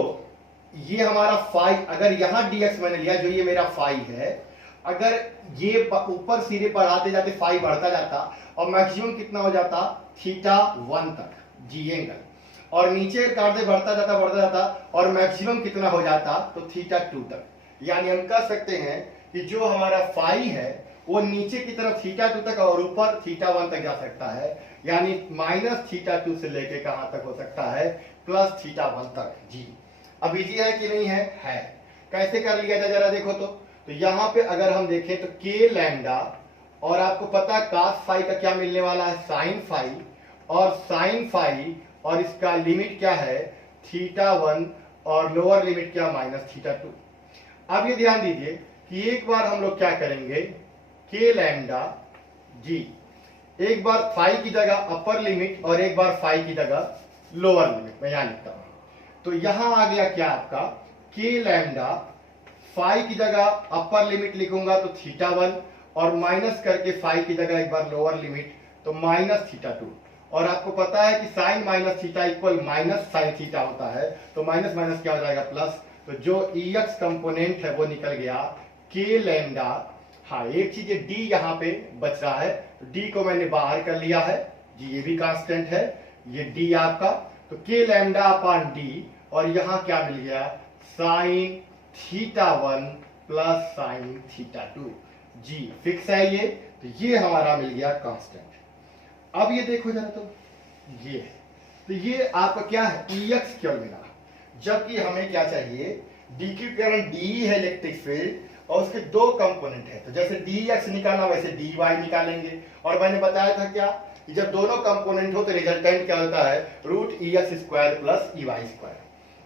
ये हमारा फाई, अगर यहां dx मैंने लिया, जो ये मेरा फाई है, अगर ये ऊपर सिरे बढ़ाते जाते फाई बढ़ता जाता और मैक्सिमम कितना हो जाता, θ1 तक जी एंगल, और नीचे काटते बढ़ता जाता और मैक्सिमम कितना हो जाता, तो θ2 तक। यानी हम कह सकते हैं कि जो हमारा फाई है वो नीचे की तरफ θ2 तक और ऊपर θ1 तक जा सकता है। यानी -θ2 से लेके कहां तक हो सकता है, +θ1 तक जी। अब इजी है कि नहीं है? है। कैसे कर लिया जाए जरा देखो तो यहां पे अगर हम देखें तो k लैम्डा और आपको पता है cos फाई का क्या मिलने वाला है, sin फाई, और sin फाई और इसका लिमिट क्या है θ1 और लोअर लिमिट क्या, -θ2। अब ये ध्यान दीजिए कि एक बार हम लोग क्या करेंगे, k लैम्डा जी, एक बार फाई की जगह अपर लिमिट और एक बार फाई की जगह लोअर लिमिट, मैं यहां लिखता हूं। तो यहां आ गया क्या आपका k लैम्डा, फाई की जगह अपर लिमिट लिखूंगा तो θ1 और माइनस करके फाई की जगह एक बार लोअर लिमिट तो -θ2। और आपको पता है कि sin minus theta equal -sin theta होता है, तो माइनस माइनस क्या हो जाएगा, प्लस। तो जो ex कंपोनेंट है वो निकल गया k लैम्डा। हाँ एक चीज है, d यहाँ पे बच रहा है, तो d को मैंने बाहर कर लिया है जी, ये भी कांस्टेंट है, ये d आपका, तो k लैम्डा अपॉन d और यहां क्या मिल गया, sin θ1 प्लस sin θ2 जी, फिक्स है ये, तो ये हमारा मिल गया कांस्टेंट। अब ये देखो जरा ये, तो ये आपका क्या है, ex क्यों मिला, जबकि हमें क्या चाहिए, dq कारण d है इलेक्ट्रिक फील्ड और उसके दो कंपोनेंट है, तो जैसे dx निकालना वैसे dy निकालेंगे। और मैंने बताया था क्या कि जब दोनों कंपोनेंट हो तो रिजल्टेंट क्या होता है, √ex² प्लस ey²।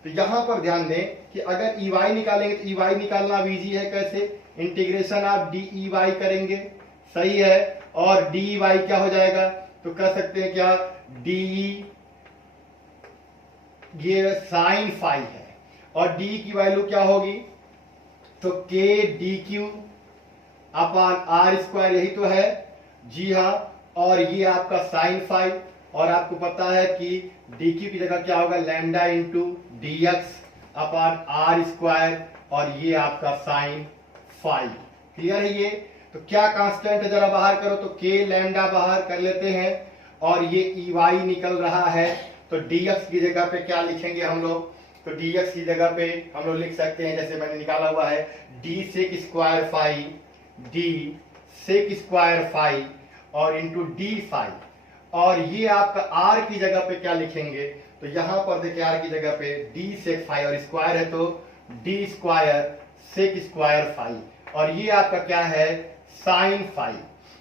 तो यहां पर ध्यान दें कि अगर ey निकालेंगे तो ey निकालना अब इजी है, कैसे, इंटीग्रेशन आप dy करेंगे, सही है, और dy क्या हो जाएगा, तो कह सकते हैं क्या, d ये sin फाई है और d की वैल्यू क्या होगी, तो k dq अपॉन r², यही तो है जी हाँ, और ये आपका sin फाई, और आपको पता है कि dq की जगह क्या होगा, lambda into dx upon r², और ये आपका sin फाई। क्लियर है ये? तो क्या कांस्टेंट है जरा बाहर करो, तो k लैम्डा बाहर कर लेते हैं और ये ey निकल रहा है, तो dx की जगह पे क्या लिखेंगे हम लोग, तो dx की जगह पे हम लोग लिख सकते हैं, जैसे मैंने निकाला हुआ है, d sec square phi, d sec square phi और इंटू d फाई। और ये आपका r की जगह पे क्या लिखेंगे, तो यहां पर देखिए r की जगह पे d sec फाई और स्क्वायर है तो d square sec square phi, और ये आपका क्या है, sin फाई।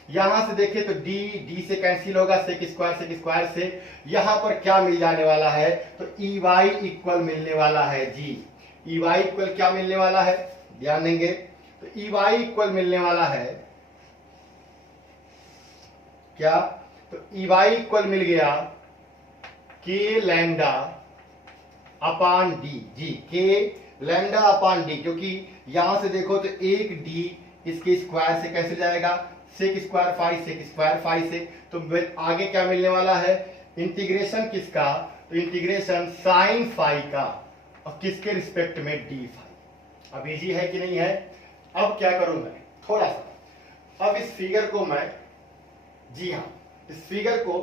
यहां से देखें तो डी डी से कैंसिल होगा, सेक स्क्वायर से यहां पर क्या मिल जाने वाला है, तो ई वाई इक्वल मिलने वाला है जी। ई वाई इक्वल क्या मिलने वाला है, ध्यान देंगे तो ई वाई इक्वल मिलने वाला है क्या, तो ई वाई इक्वल मिल गया के लैम्डा अपान डी जी, के लैम्डा अपान डी, क्योंकि यहां से देखो तो एक डी इसके स्क्वायर से कैसे जाएगा, सेक स्क्वायर फाई से, तो आगे क्या मिलने वाला है, इंटीग्रेशन किसका, तो इंटीग्रेशन साइन फाई का, और किसके रिस्पेक्ट में, डी फाई। अब इजी है कि नहीं है। अब क्या करूं मैं, थोड़ा सा अब इस फिगर को मैं, जी हाँ, इस फिगर को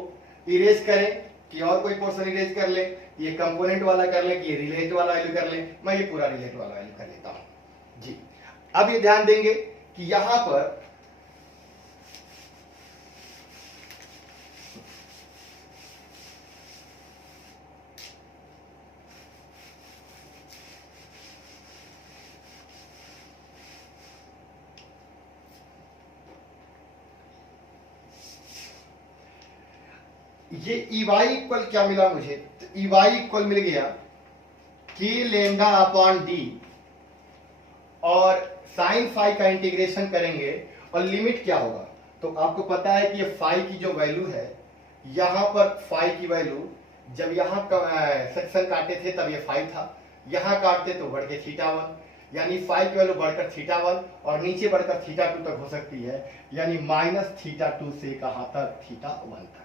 इरेज करें कि और कोई पोर्शन इरेज कर ले, ये कंपोनेंट वाला कर ले कि ये रिलेट वाला वैल्यू कर ले, मैं ये पूरा रिलेट वाला वैल्यू कर लेता हूं जी। अब ये ध्यान देंगे कि यहां पर ये ई वाई इक्वल क्या मिला मुझे, तो ई वाई इक्वल मिल गया के लेमडा अपॉन डी, और साइन फाई का इंटीग्रेशन करेंगे और लिमिट क्या होगा, तो आपको पता है कि ये फाई की जो वैल्यू है, यहां पर फाई की वैल्यू जब यहां सेक्शन काटे थे तब ये फाई था, यहां काटते तो बढ़ के थीटा 1, यानी फाई की वैल्यू बढ़कर थीटा 1 और नीचे बढ़कर थीटा 2 तक हो सकती है, यानी माइनस थीटा 2 से कहां तक, थीटा 1 तक।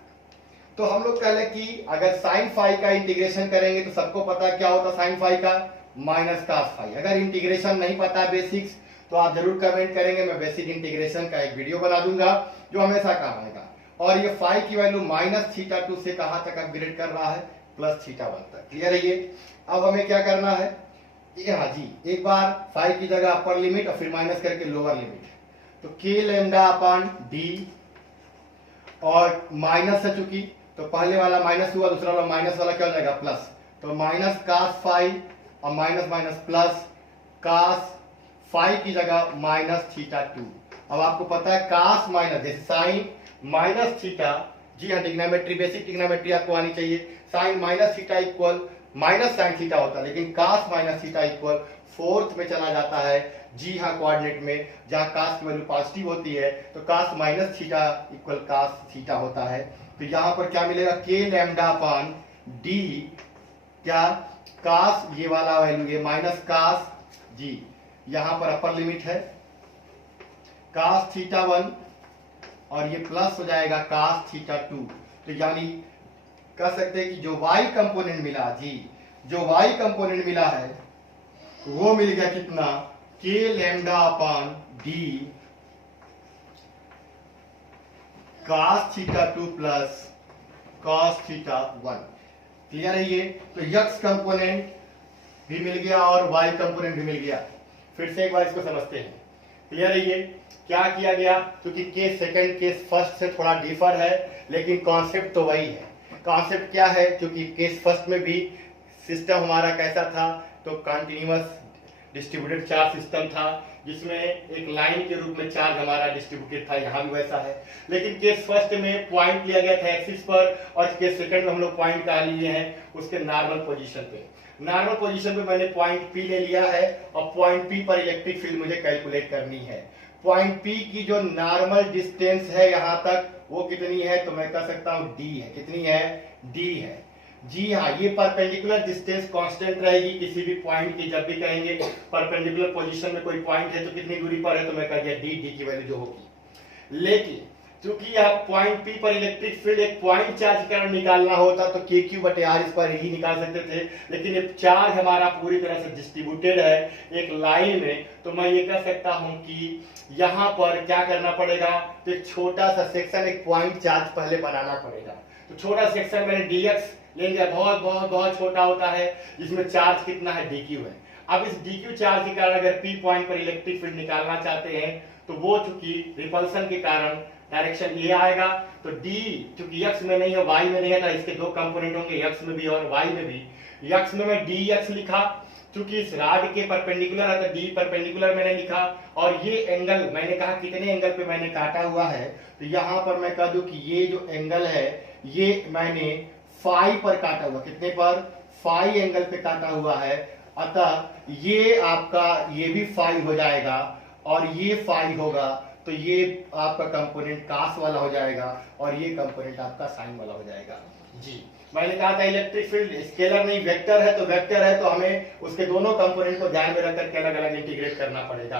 तो हम लोग कह लें कि अगर साइन फाई का इंटीग्रेशन करेंगे तो सबको पता क्या होता साइन फाई का, माइनस कास फाई। अगर इंटीग्रेशन नहीं पता बेसिक्स तो आप जरूर कमेंट करेंगे, मैं बेसिक इंटीग्रेशन का एक वीडियो बना दूंगा जो हमेशा काम आएगा। और ये फाई की वैल्यू माइनस थीटा 2 से कहां तक अपग्रेड कर रहा है, प्लस थीटा 1 तक। क्लियर है ये। अब हमें क्या करना है, हाँ जी, एक बार फाई की जगह अपर लिमिट और फिर माइनस करके लोअर लिमिट, तो के लेमडा अपॉन डी, और माइनस है चूंकि तो पहले वाला माइनस हुआ, दूसरा वाला माइनस वाला क्या हो जाएगा, प्लस, तो माइनस कास फाई और minus minus plus cos phi की जगह माइनस थीटा 2। अब आपको पता है कास माइनस, जैसे साइन माइनस थीटा, जी हाँ, ट्रिग्नोमेट्री, बेसिक ट्रिग्नोमेट्री आपको आनी चाहिए, sine minus theta equal minus sine theta होता है, लेकिन cos minus theta equal fourth में चला जाता है, जी हाँ, कोऑर्डिनेट में, जहां कास की वैल्यू पॉजिटिव होती है तो cos minus theta equal cos theta होता है। तो यहां पर क्या मिलेगा, के लैम्डा अपॉन डी, क्या कास, ये वाला वैल्यू ये माइनस कास, जी यहां पर अपर लिमिट है कास थीटा 1 और ये प्लस हो जाएगा कास थीटा 2। तो यानी कह सकते हैं कि जो y कंपोनेंट मिला, जी जो y कंपोनेंट मिला है वो मिल गया कितना, के lambda upon d cos theta 2 plus cos theta 1। Clear है ये। तो x कंपोनेंट भी मिल गया और y कंपोनेंट भी मिल गया। फिर से एक बार इसको समझते हैं। क्लियर है ये। क्या किया गया, क्योंकि केस सेकंड केस फर्स्ट से थोड़ा डिफर है लेकिन कॉन्सेप्ट तो वही है। कॉन्सेप्ट क्या है, क्योंकि केस फर्स्ट में भी सिस्टम हमारा कैसा था, तो कंटिन्यूअस डिस्ट्रीब्यूटेड चार्ज सिस्टम था जिसमें एक लाइन के रूप में चार्ज हमारा डिस्ट्रीब्यूटेड था, यहाँ भी वैसा है। लेकिन केस फर्स्ट में पॉइंट लिया गया था एक्सिस पर और केस सेकंड में हम लोग पॉइंट कहा लिए हैं उसके नॉर्मल पोजीशन पे। नॉर्मल पोजीशन पे मैंने पॉइंट पी ले लिया है और पॉइंट पी पर इलेक्ट्रिक फील्ड मुझे कैलकुलेट करनी है। पॉइंट पी की जो नॉर्मल डिस्टेंस है यहाँ तक वो कितनी है, तो मैं कह सकता हूँ डी है। कितनी है, डी है। जी हाँ, ये परपेंडिकुलर डिस्टेंस कांस्टेंट रहेगी किसी भी पॉइंट की। जब भी कहेंगे परपेंडिकुलर पोजीशन में कोई पॉइंट है तो कितनी दूरी पर है, तो मैं कह दिया डी, डी की वैल्यू जो होगी। लेकिन क्योंकि आप पॉइंट पी पर इलेक्ट्रिक फील्ड एक पॉइंट चार्ज के कारण निकालना होता तो के क्यू बटे आर इस पर ही निकाल सकते थे, लेकिन ये चार्ज हमारा पूरी तरह से डिस्ट्रीब्यूटेड है एक लाइन में, तो मैं ये कह सकता हूं कि यहाँ पर क्या करना पड़ेगा, तो एक छोटा सा सेक्शन, एक पॉइंट चार्ज पहले बनाना पड़ेगा। तो छोटा सेक्शन मैंने डीएक्स ले लिया, बहुत बहुत बहुत छोटा होता है, जिसमें चार्ज कितना है, डीक्यू है। अब इस डीक्यू चार्ज के कारण अगर पी पॉइंट पर इलेक्ट्रिक फील्ड निकालना चाहते हैं तो वो चूंकि रिपल्सन के कारण डायरेक्शन ये आएगा, तो डी चूंकि एक्स में नहीं है वाई में नहीं है, तो इसके दो कंपोनेंट होंगे एक्स में भी और वाई में भी। यक्स में मैं डी एक्स लिखा, क्योंकि इस राड के परपेंडिकुलर है तो डी परपेंडिकुलर मैंने लिखा, और ये एंगल मैंने कहा कितने एंगल पे मैंने काटा हुआ है, तो यहां पर मैं कह दूं कि ये जो एंगल है ये मैंने फाई पर काटा हुआ, कितने पर, फाई एंगल पे काटा हुआ है, अतः ये आपका ये भी फाई हो जाएगा और ये फाई होगा, तो ये आपका कंपोनेंट कास वाला हो जाएगा और ये कंपोनेंट आपका साइन वाला हो जाएगा। जी मैंने कहा था इलेक्ट्रिक फील्ड स्केलर नहीं वेक्टर है, तो वेक्टर है तो हमें उसके दोनों कंपोनेंट को ध्यान में रख करके अलग अलग इंटीग्रेट करना पड़ेगा।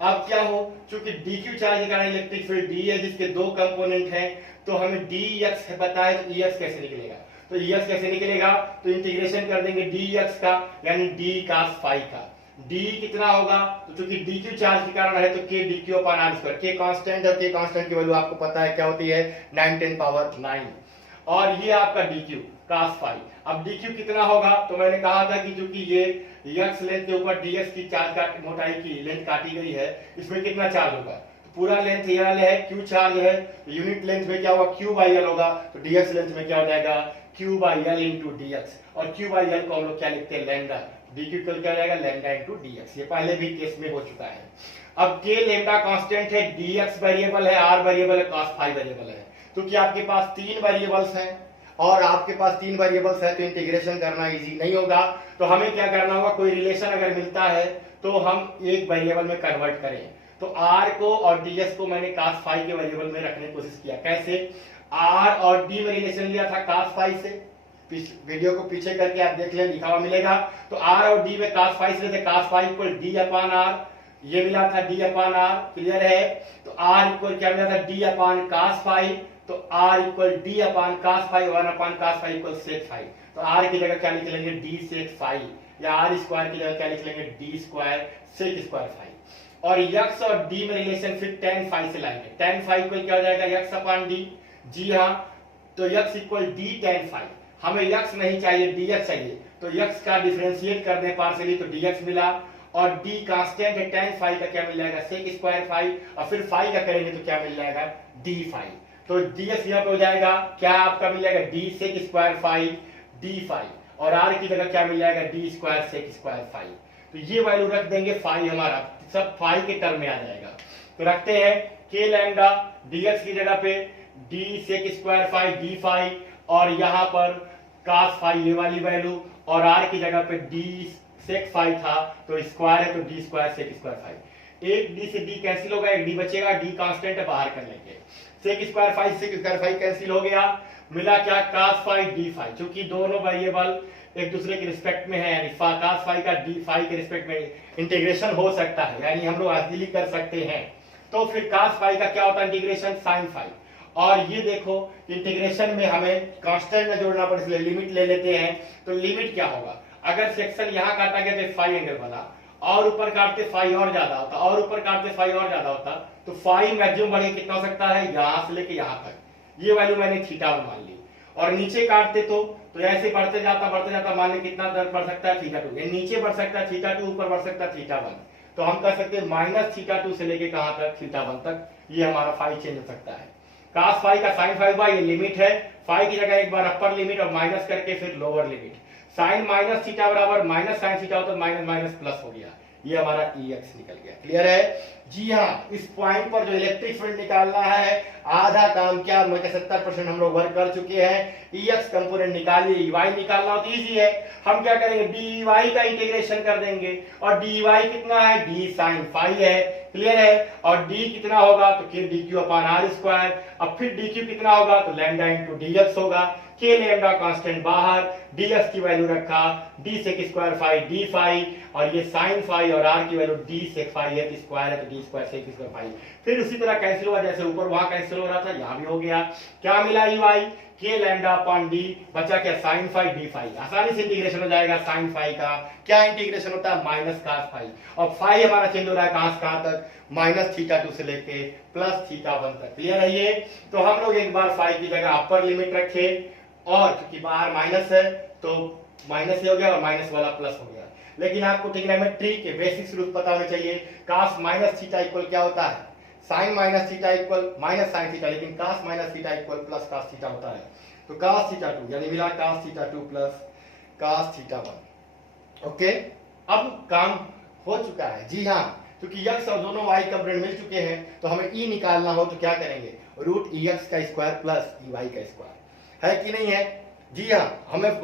अब क्या हो, चूंकि dq चार्ज के कारण इलेक्ट्रिक फील्ड d है जिसके दो कंपोनेंट हैं, तो हमें dx पता है, तो ex कैसे निकलेगा, तो ex कैसे निकलेगा, तो इंटीग्रेशन कर देंगे dx का यानी d cos फाई का, d कितना होगा, तो चूंकि dq चार्ज के कारण है तो k dq upon r square, k constant है, k कांस्टेंट की वैल्यू आपको पता है क्या होती है 9 10 पावर 9, और ये आपका dq cos फाई। अब dq कितना होगा, तो मैंने कहा था कि चूंकि ये x लेंथ के ऊपर dx की चार्ज का मोटाई की लेंथ काटी गई है, इसमें कितना चार्ज होगा, तो पूरा लेंथ ये वाला है q चार्ज है, तो यूनिट लेंथ में क्या होगा q बाई l होगा, तो dx लेंथ में क्या हो जाएगा q by l into dx, और q बाई l को हम लोग क्या लिखते हैं लैम्डा, dq को क्या हो जाएगा लैम्डा इंटू dx, ये पहले भी केस में हो चुका है। अब k लैम्डा कांस्टेंट है, dx वेरिएबल है, r वेरिएबल है, cos फाई वेरिएबल है, क्योंकि आपके पास तीन वेरिएबल्स हैं और आपके पास तीन वेरिएबल्स है तो इंटीग्रेशन करना इजी नहीं होगा, तो हमें क्या करना होगा, कोई रिलेशन अगर मिलता है तो हम एक वेरिएबल में कन्वर्ट करें, तो r को और ds को मैंने cos फाई के वेरिएबल में रखने की कोशिश किया, कैसे, r और d में रिलेशन लिया था cos फाई से, वीडियो को पीछे करके आप देख लें लिखा हुआ मिलेगा, तो r और d में cos फाई से cos फाई इक्वल d अपान r, ये मिला था d अपान r, क्लियर है, तो r इक्वल क्या मिला था d अपान cos फाई, तो r equal d upon cos phi, 1 upon cos phi equal sec phi, तो r की जगह क्या लिख लेंगे d sec फाई, या r स्क्वायर की जगह क्या लिख लेंगे d square sec square phi, और x और d में रिलेशन फिर tan फाई से लाएंगे, tan फाई इक्वल क्या हो जाएगा x अपान d, जी हाँ, तो x equal d tan phi, हमें x नहीं चाहिए dx चाहिए, तो x का डिफरेंशिएट कर दें पार्शियली तो dx मिला, और d कांस्टेंट है tan फाई का क्या मिल जाएगा sec स्क्वायर फाई, और फिर फाई का करेंगे तो क्या मिल जाएगा d फाई, तो dx यहाँ पे हो जाएगा क्या आपका मिल जाएगा d sec square phi d phi, और r की जगह क्या मिल जाएगा d square sec square phi, तो ये वैल्यू रख देंगे, फाई हमारा सब फाई के टर्म में आ जाएगा, तो रखते हैं k लैम्डा dx की जगह पे d sec square phi d phi, और यहाँ पर cos फाई ये वाली वैल्यू, और r की जगह पे d sec फाई था तो स्क्वायर है तो d square sec square phi, एक d से d कैंसिल होगा, एक d बचेगा, d कांस्टेंट है बाहर कर लेंगे, sec square phi sec square phi cancel हो गया, मिला क्या cos फाई d फाई, क्योंकि दोनों वेरिएबल एक दूसरे के रिस्पेक्ट में है, यानी cos फाई का d फाई के रिस्पेक्ट में इंटीग्रेशन हो सकता है, यानी हम लोग इजीली कर सकते हैं, तो फिर cos फाई का क्या होता है इंटीग्रेशन sin फाई, और ये देखो इंटीग्रेशन में हमें कांस्टेंट में जोड़ना पड़े इसलिए लिमिट ले लेते हैं, तो लिमिट क्या होगा, अगर सेक्शन यहाँ काटा गया तो फाई एंगल बना, और ऊपर काटते फाई और ज्यादा होता, और ऊपर काटते फाई और ज्यादा होता, तो फाई मैक्सिमम बढ़े कितना हो सकता है यहां से लेके यहां तक, ये वैल्यू मैंने थीटा मान ली, और नीचे काटते तो ऐसे बढ़ते जाता मान ली कितना दर बढ़ सकता है थीटा 2, नीचे बढ़ सकता है थीटा 2, ऊपर बढ़ सकता है थीटा 1, तो हम कह सकते हैं माइनस थीटा 2 से लेके कहां तक थीटा 1 तक, ये हमारा फाई चेंज हो सकता है। cos फाई का sin फाई हुआ, ये लिमिट है, फाई की जगह एक बार अपर लिमिट और माइनस करके फिर lower limit, sine minus theta बराबर माइनस साइन थीटा होता है माइनस माइनस प्लस हो गया, ये हमारा EX निकल गया, क्लियर है, जी हाँ, इस पॉइंट पर जो इलेक्ट्रिक फील्ड निकालना है आधा काम क्या 70% हम लोग वर्क कर चुके हैं, EX कंपोनेंट निकालिए, EY निकालना हो तो इजी है, हम क्या करेंगे dy का इंटीग्रेशन कर देंगे, और dy कितना है d sin फाई है, क्लियर है, और d कितना होगा तो k dq upon r square, अब फिर dq कितना होगा तो लैम्डा इंटू dx होगा, k लैम्डा कांस्टेंट बाहर, dx की वैल्यू रखा d sec square phi d phi, और ये sin फाई और r की वैल्यू d sec फाई है तो स्क्वायर है तो d square sec square phi, फिर उसी तरह कैंसिल हुआ जैसे ऊपर वहां कैंसिल हो रहा था यहाँ भी हो गया, क्या मिला EY k lambda upon d, बचा क्या sin फाई d फाई, आसानी से इंटीग्रेशन हो जाएगा, sin फाई का क्या इंटीग्रेशन होता है माइनस cos फाई, और फाई हमारा चेंज हो रहा है कहां से कहां तक माइनस थीटा 2 से लेके प्लस थीटा 1 तक, क्लियर है ये, तो हम लोग एक बार फाई की जगह अपर लिमिट रखे, और क्योंकि बाहर माइनस है तो माइनस ही हो गया और माइनस वाला प्लस हो गया, लेकिन आपको ट्रिग्नोमेट्री के बेसिक्स रूल पता होने चाहिए, cos माइनस थीटा इक्वल क्या होता है sin minus theta equal minus sin theta, लेकिन cos minus theta equal plus cos theta होता है, तो cos थीटा 2 यानी मिला cos theta 2 plus cos theta 1। Okay, अब काम हो चुका है। जी हाँ, क्योंकि x और दोनों y कंपोनेंट मिल चुके हैं, तो हमें e निकालना हो तो क्या करेंगे, रूट ex का स्क्वायर प्लस ey का स्क्वायर, है कि नहीं है। जी हाँ, हमें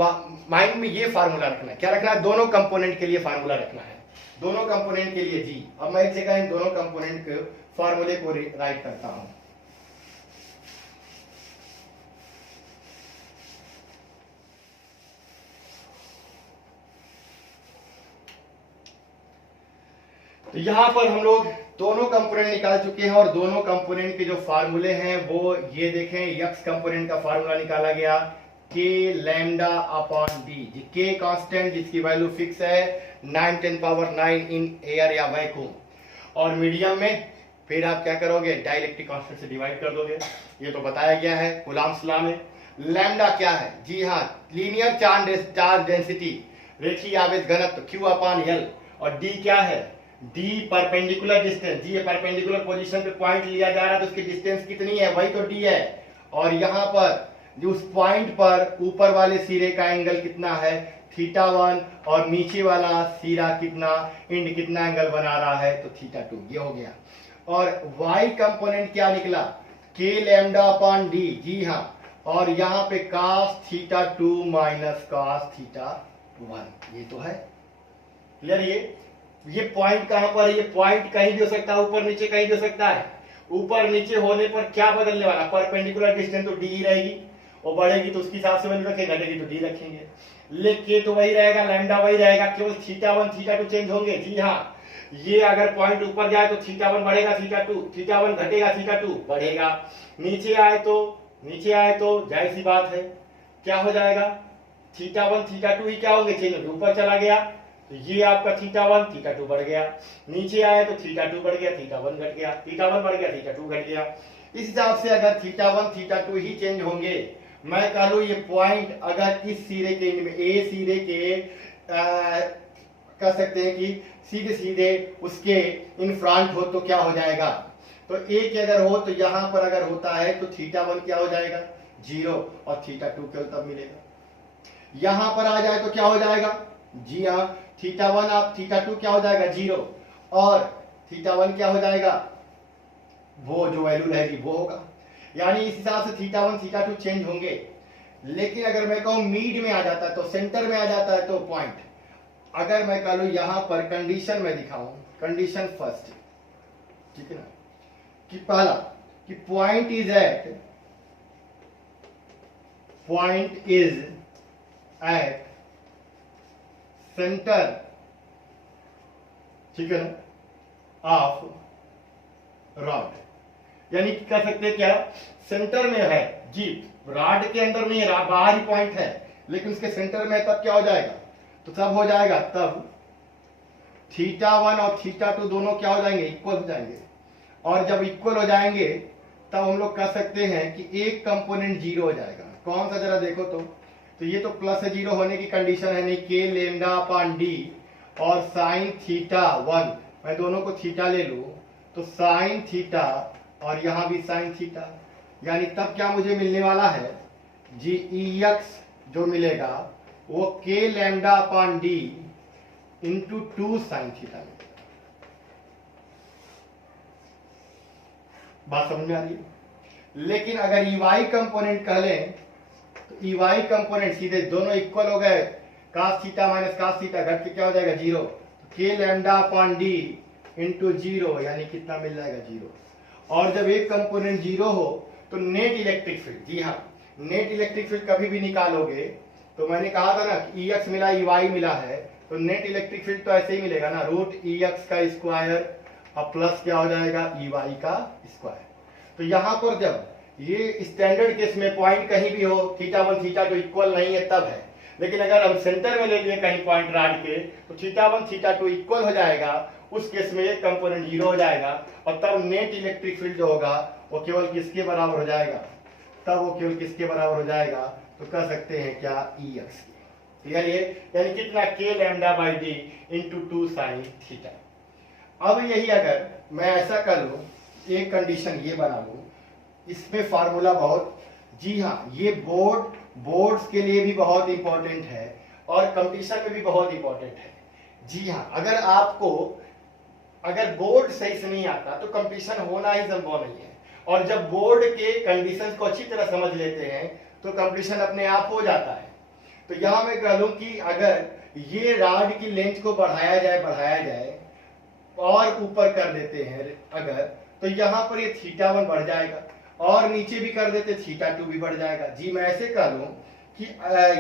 माइंड में ये फार्मूला रखना है। क्या रखना है, दोनों कंपोनेंट के लिए फार्मूला रखना है, दोनों कंपोनेंट के लिए। जी, अब मैं एक जगह इन दोनों कंपोनेंट के फार्मूले को राइट करता हूं। तो यहां पर हम लोग दोनों कंपोनेंट निकाल चुके हैं, और दोनों कंपोनेंट के जो फार्मूले हैं वो ये देखें। यक्स कंपोनेंट का फार्मूला निकाला गया k lambda upon D, k constant जिसकी वैल्यू फिक्स है 9 10 पावर 9 इन एयर या वैक्यूम, और मीडियम में फिर आप क्या करोगे, डाइलेक्ट्रिक कांस्टेंट से डिवाइड कर दोगे। ये तो बताया गया है कूलम्ब्स लॉ में। लैम्डा क्या है, जी हाँ, लीनियर चार्ज डेंसिटी, रेखीय आवेश घनत्व q अपॉन l, और d क्या है, d परपेंडिकुलर डिस्टेंस। जी, ये परपेंडिकुलर पोजीशन पे पॉइंट लिया जा रहा है तो उसकी डिस्टेंस कितनी है, वही तो d है। और यहाँ पर जो उस पॉइंट पर ऊपर वाले सिरे का एंगल कितना है, थीटा 1, और नीचे वाला सिरा कितना, इंड कितना एंगल बना रहा है, तो थीटा 2। ये हो गया। और y कंपोनेंट क्या निकला, k लैम्डा अपॉन डी। जी हाँ, और यहाँ पे cos theta 2 minus cos theta 1, ये तो है क्लियर। ये पॉइंट कहां पर है, ये पॉइंट कहीं भी हो सकता है, ऊपर नीचे कहीं भी हो सकता है। ऊपर नीचे होने पर क्या बदलने वाला, परपेंडिकुलर डिस्टेंस तो डी ही रहेगी, और बढ़ेगी तो उसके हिसाब से वैल्यू रखेंगे, घटेगी तो डी रखेंगे। लेकिन तो वही रहेगा, लैम्डा वही रहेगा, केवल थीटा 1 थीटा 2 चेंज होंगे। जी हाँ, ये अगर पॉइंट ऊपर जाए तो थीटा 1 बढ़ेगा, थीटा 2, थीटा 1 घटेगा, थीटा 2 बढ़ेगा। नीचे आए तो जाहिर सी बात है क्या हो जाएगा, थीटा 1 थीटा 2 ही क्या होंगे, चेंज होंगे। ऊपर चला गया तो ये आपका थीटा 1 थीटा 2 बढ़ गया, नीचे आए तो थीटा 2 बढ़ गया, थीटा 1 घट गया, थीटा 1 बढ़ गया, थीटा 2 घट गया। इस हिसाब से अगर थीटा 1 थीटा 2 ही चेंज होंगे, मैं कह लू ये पॉइंट अगर इस सिरे के इंड में, ए सिरे के कह सकते हैं कि सीधे सीधे उसके इन फ्रंट हो तो क्या हो जाएगा, तो ए के अगर हो तो यहां पर अगर होता है तो थीटा 1 क्या हो जाएगा, 0, और थीटा 2 केवल तब मिलेगा। यहां पर आ जाए तो क्या हो जाएगा, जी हाँ, थीटा 1 आप थीटा 2 क्या हो जाएगा, 0, और थीटा 1 क्या हो जाएगा, वो जो वैल्यू रहेगी वो होगा। यानी इस हिसाब से थीटा 1 थीटा 2 चेंज होंगे। लेकिन अगर मैं कहूं मीड में आ जाता है, तो सेंटर में आ जाता है, तो पॉइंट, अगर मैं कह लू यहां पर कंडीशन में दिखाऊं, कंडीशन फर्स्ट, ठीक है ना, कि पहला कि पॉइंट इज एट सेंटर, ठीक है ना, ऑफ रॉड। यानी कह सकते हैं क्या, सेंटर में है जी, रॉड के अंदर नहीं है, बाहर ही पॉइंट है, लेकिन उसके सेंटर में है, तब क्या हो जाएगा, तो तब हो जाएगा, तब थीटा 1 और थीटा 2 दोनों क्या हो जाएंगे, इक्वल हो जाएंगे। और जब इक्वल हो जाएंगे तब हम लोग कह सकते हैं कि एक कंपोनेंट 0 हो जाएगा। कौन सा, जरा देखो तो ये तो प्लस 0 होने की कंडीशन है नहीं, के लैम्डा अपॉन डी और साइन थीटा 1, मैं दोनों को थीटा ले लूं तो साइन थीटा, और यहां भी साइन थीटा, यानी तब क्या मुझे मिलने वाला है जी, एक्स जो मिलेगा वो के lambda upon D into 2 sine theta मिलेगा। बात समझ में आ रही है। लेकिन अगर ईवाई कंपोनेंट कह लें तो ईवाई कंपोनेंट सीधे दोनों इक्वल हो गए, cos theta minus cos theta घट के क्या हो जाएगा, 0, के लैम्डा अपॉन डी इंटू 0, यानी कितना मिल जाएगा, 0। और जब एक कंपोनेंट 0 हो तो नेट इलेक्ट्रिक फील्ड, जी हाँ, नेट इलेक्ट्रिक फील्ड कभी भी निकालोगे तो मैंने कहा था ना कि एक्स मिला ईवाई मिला है, तो नेट इलेक्ट्रिक फील्ड तो ऐसे ही मिलेगा ना, रूट एक्स का स्क्वायर और प्लस क्या हो जाएगा, ईवाई का स्क्वायर। तो यहां पर जब ये स्टैंडर्ड केस में पॉइंट कहीं भी हो, थीटा 1 थीटा 2 इक्वल नहीं है तब है। लेकिन अगर हम सेंटर में ले लिए कहीं पॉइंट रॉड के, तो थीटा 1 थीटा 2 इक्वल हो जाएगा, उस केस में एक कंपोनेंट 0 हो जाएगा, और तब नेट इलेक्ट्रिक फील्ड जो होगा वो केवल किसके बराबर हो जाएगा, तब वो केवल किसके बराबर हो जाएगा, तो कह सकते हैं क्या, ई एक्स की। क्लियर ये, यानी कितना, के lambda by D into 2 sine theta. अब यही अगर मैं ऐसा कर लूं, एक कंडीशन ये बना लूं, इसमें फार्मूला बहुत, जी हाँ, ये बोर्ड्स के लिए भी बहुत इंपॉर्टेंट है, और कंपटीशन में भी बहुत इंपॉर्टेंट है। जी हाँ, अगर बोर्ड सही से नहीं आता तो कंपटीशन होना ही संभव नहीं है, और जब बोर्ड के कंडीशंस को अच्छी तरह समझ लेते हैं तो कंपटीशन अपने आप हो जाता है। तो यहां मैं कह लूं कि अगर ये राड की लेंथ को बढ़ाया जाए और ऊपर कर देते हैं अगर, तो यहां पर ये θ1 बढ़ जाएगा, और नीचे भी कर देते θ2 भी बढ़ जाएगा। जी मैं ऐसे कह लूं कि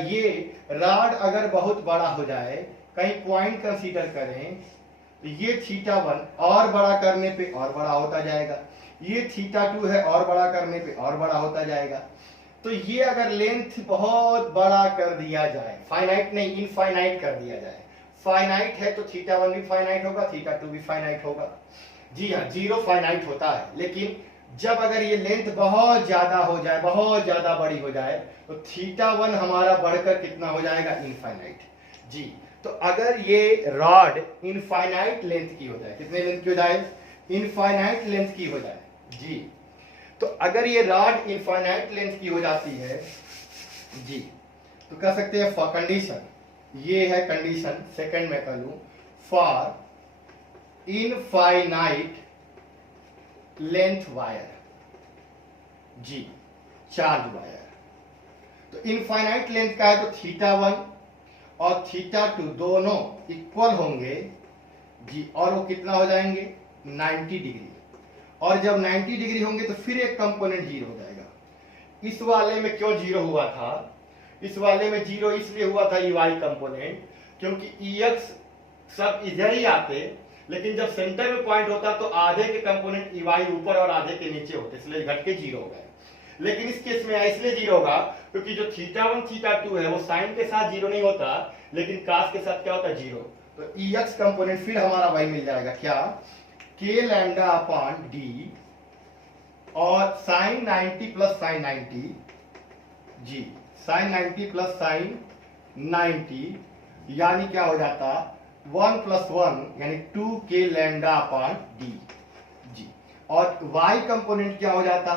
ये राड अगर बहुत बड़ा हो जाए, कहीं पॉइंट कंसीडर करें, तो ये θ1 और बड़ा करने पे और बड़ा होता जाएगा, ये θ2 है और बड़ा करने पे और बड़ा होता जाएगा। तो ये अगर लेंथ बहुत बड़ा कर दिया जाए, फाइनाइट नहीं इनफाइनाइट कर दिया जाए, फाइनाइट है तो θ1 भी फाइनाइट होगा, θ2 भी फाइनाइट होगा। जी हाँ, जीरो फाइनाइट होता है, लेकिन जब अगर ये लेंथ बहुत ज्यादा हो जाए, बहुत ज्यादा बड़ी हो जाए, तो θ1 हमारा बढ़कर कितना हो जाएगा, इनफाइनाइट। जी, तो अगर ये रॉड इनफाइनाइट लेंथ की हो जाए, कितने लेंथ की हो जाए, इनफाइनाइट लेंथ की हो जाए। जी, तो अगर ये रॉड इनफाइनाइट लेंथ की हो जाती है जी, तो कह सकते हैं फॉर कंडीशन, ये है कंडीशन सेकंड में कर लूं, फॉर इनफाइनाइट लेंथ वायर, जी चार्ज वायर। तो इनफाइनाइट लेंथ का है तो θ1 और θ2 दोनों इक्वल होंगे जी, और वो कितना हो जाएंगे, 90 डिग्री। और जब 90 डिग्री होंगे तो फिर एक कंपोनेंट जीरो हो जाएगा। इस वाले में क्यों जीरो हुआ था, इस वाले में जीरो इसलिए हुआ था EY कंपोनेंट, क्योंकि EX सब इधर ही आते, लेकिन जब सेंटर में पॉइंट होता तो आधे के कंपोनेंट EY ऊपर और आधे के नीचे होते, इसलिए घट के जीरो हो गए। लेकिन इस केस में इसलिए जीरो होगा क्योंकि जो θ1 θ2 है वो साइन के साथ जीरो नहीं होता, लेकिन कास के साथ क्या होता है, जीरो। तो EX कंपोनेंट फिर हमारा वही मिल जाएगा, क्या, k लैम्डा अपॉन डी, और साइन 90 प्लस साइन 90, जी साइन 90 प्लस साइन 90, यानी क्या हो जाता, 1 प्लस 1 यानी 2k लैम्डा अपॉन डी। जी, और y कंपोनेंट क्या हो जाता,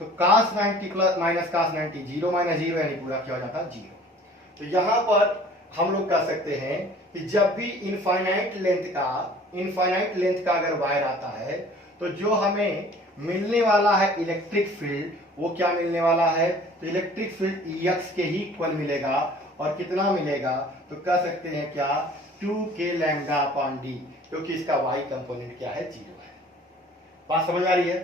तो cos 90 plus minus cos 90, 0 minus 0 यानी पूरा क्या हो जाता, 0। तो यहां पर हम लोग कह सकते हैं कि जब भी इनफाइनाइट लेंथ का अगर वायर आता है, तो जो हमें मिलने वाला है इलेक्ट्रिक फील्ड, वो क्या मिलने वाला है, तो इलेक्ट्रिक फील्ड EX के ही इक्वल मिलेगा। और कितना मिलेगा, तो कह सकते हैं क्या, 2k लैम्डा अपॉन डी, क्योंकि इसका y कंपोनेंट क्या है, 0 है। बात समझ आ रही है।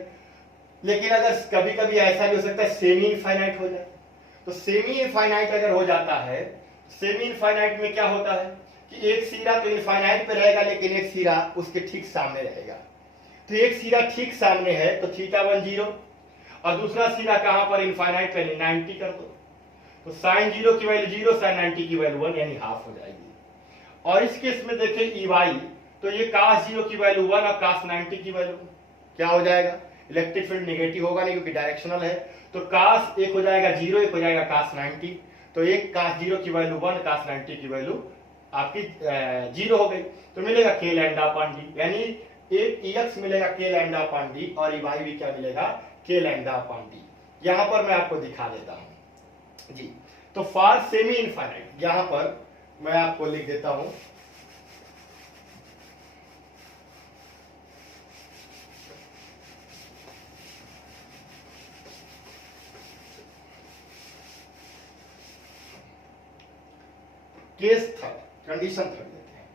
लेकिन अगर कभी कभी ऐसा भी हो सकता है सेमी इनफाइनाइट हो जाए, तो सेमी इनफाइनाइट अगर हो जाता है, सेमी इनफाइनाइट में क्या होता है कि एक सिरा तो इनफाइनाइट पे रहेगा, लेकिन एक सिरा उसके ठीक सामने रहेगा। तो एक सिरा ठीक सामने है तो θ1 0, और दूसरा सिरा कहां पर, इनफाइनाइट पे, 90 कर दो, तो साइन 0 की वैल्यू 0, साइन 90 की वैल्यू 1, यानी हाफ हो जाएगी। और इस केस में देखें EY, तो ये cos 0 की वैल्यू 1 और cos 90 की वैल्यू क्या हो जाएगा, इलेक्ट्रिक फील्ड नेगेटिव होगा नहीं क्योंकि डायरेक्शनल है, तो cos एक हो जाएगा 0, एक हो जाएगा cos 90, तो एक cos 0 की वैल्यू 1, cos 90 की वैल्यू आपकी 0 हो गई, तो मिलेगा k लैम्डा अपॉन डी, यानी एक EX मिलेगा k लैम्डा अपॉन डी, और EY भी क्या मिलेगा, k लैम्डा अपॉन डी। यहां पर मैं आपको दिखा देता हूं जी। तो फॉर सेमी इनफाइनाइट, यहां पर मैं आपको लिख देता हूं, केस थर्ड, कंडीशन थर्ड लेते हैं।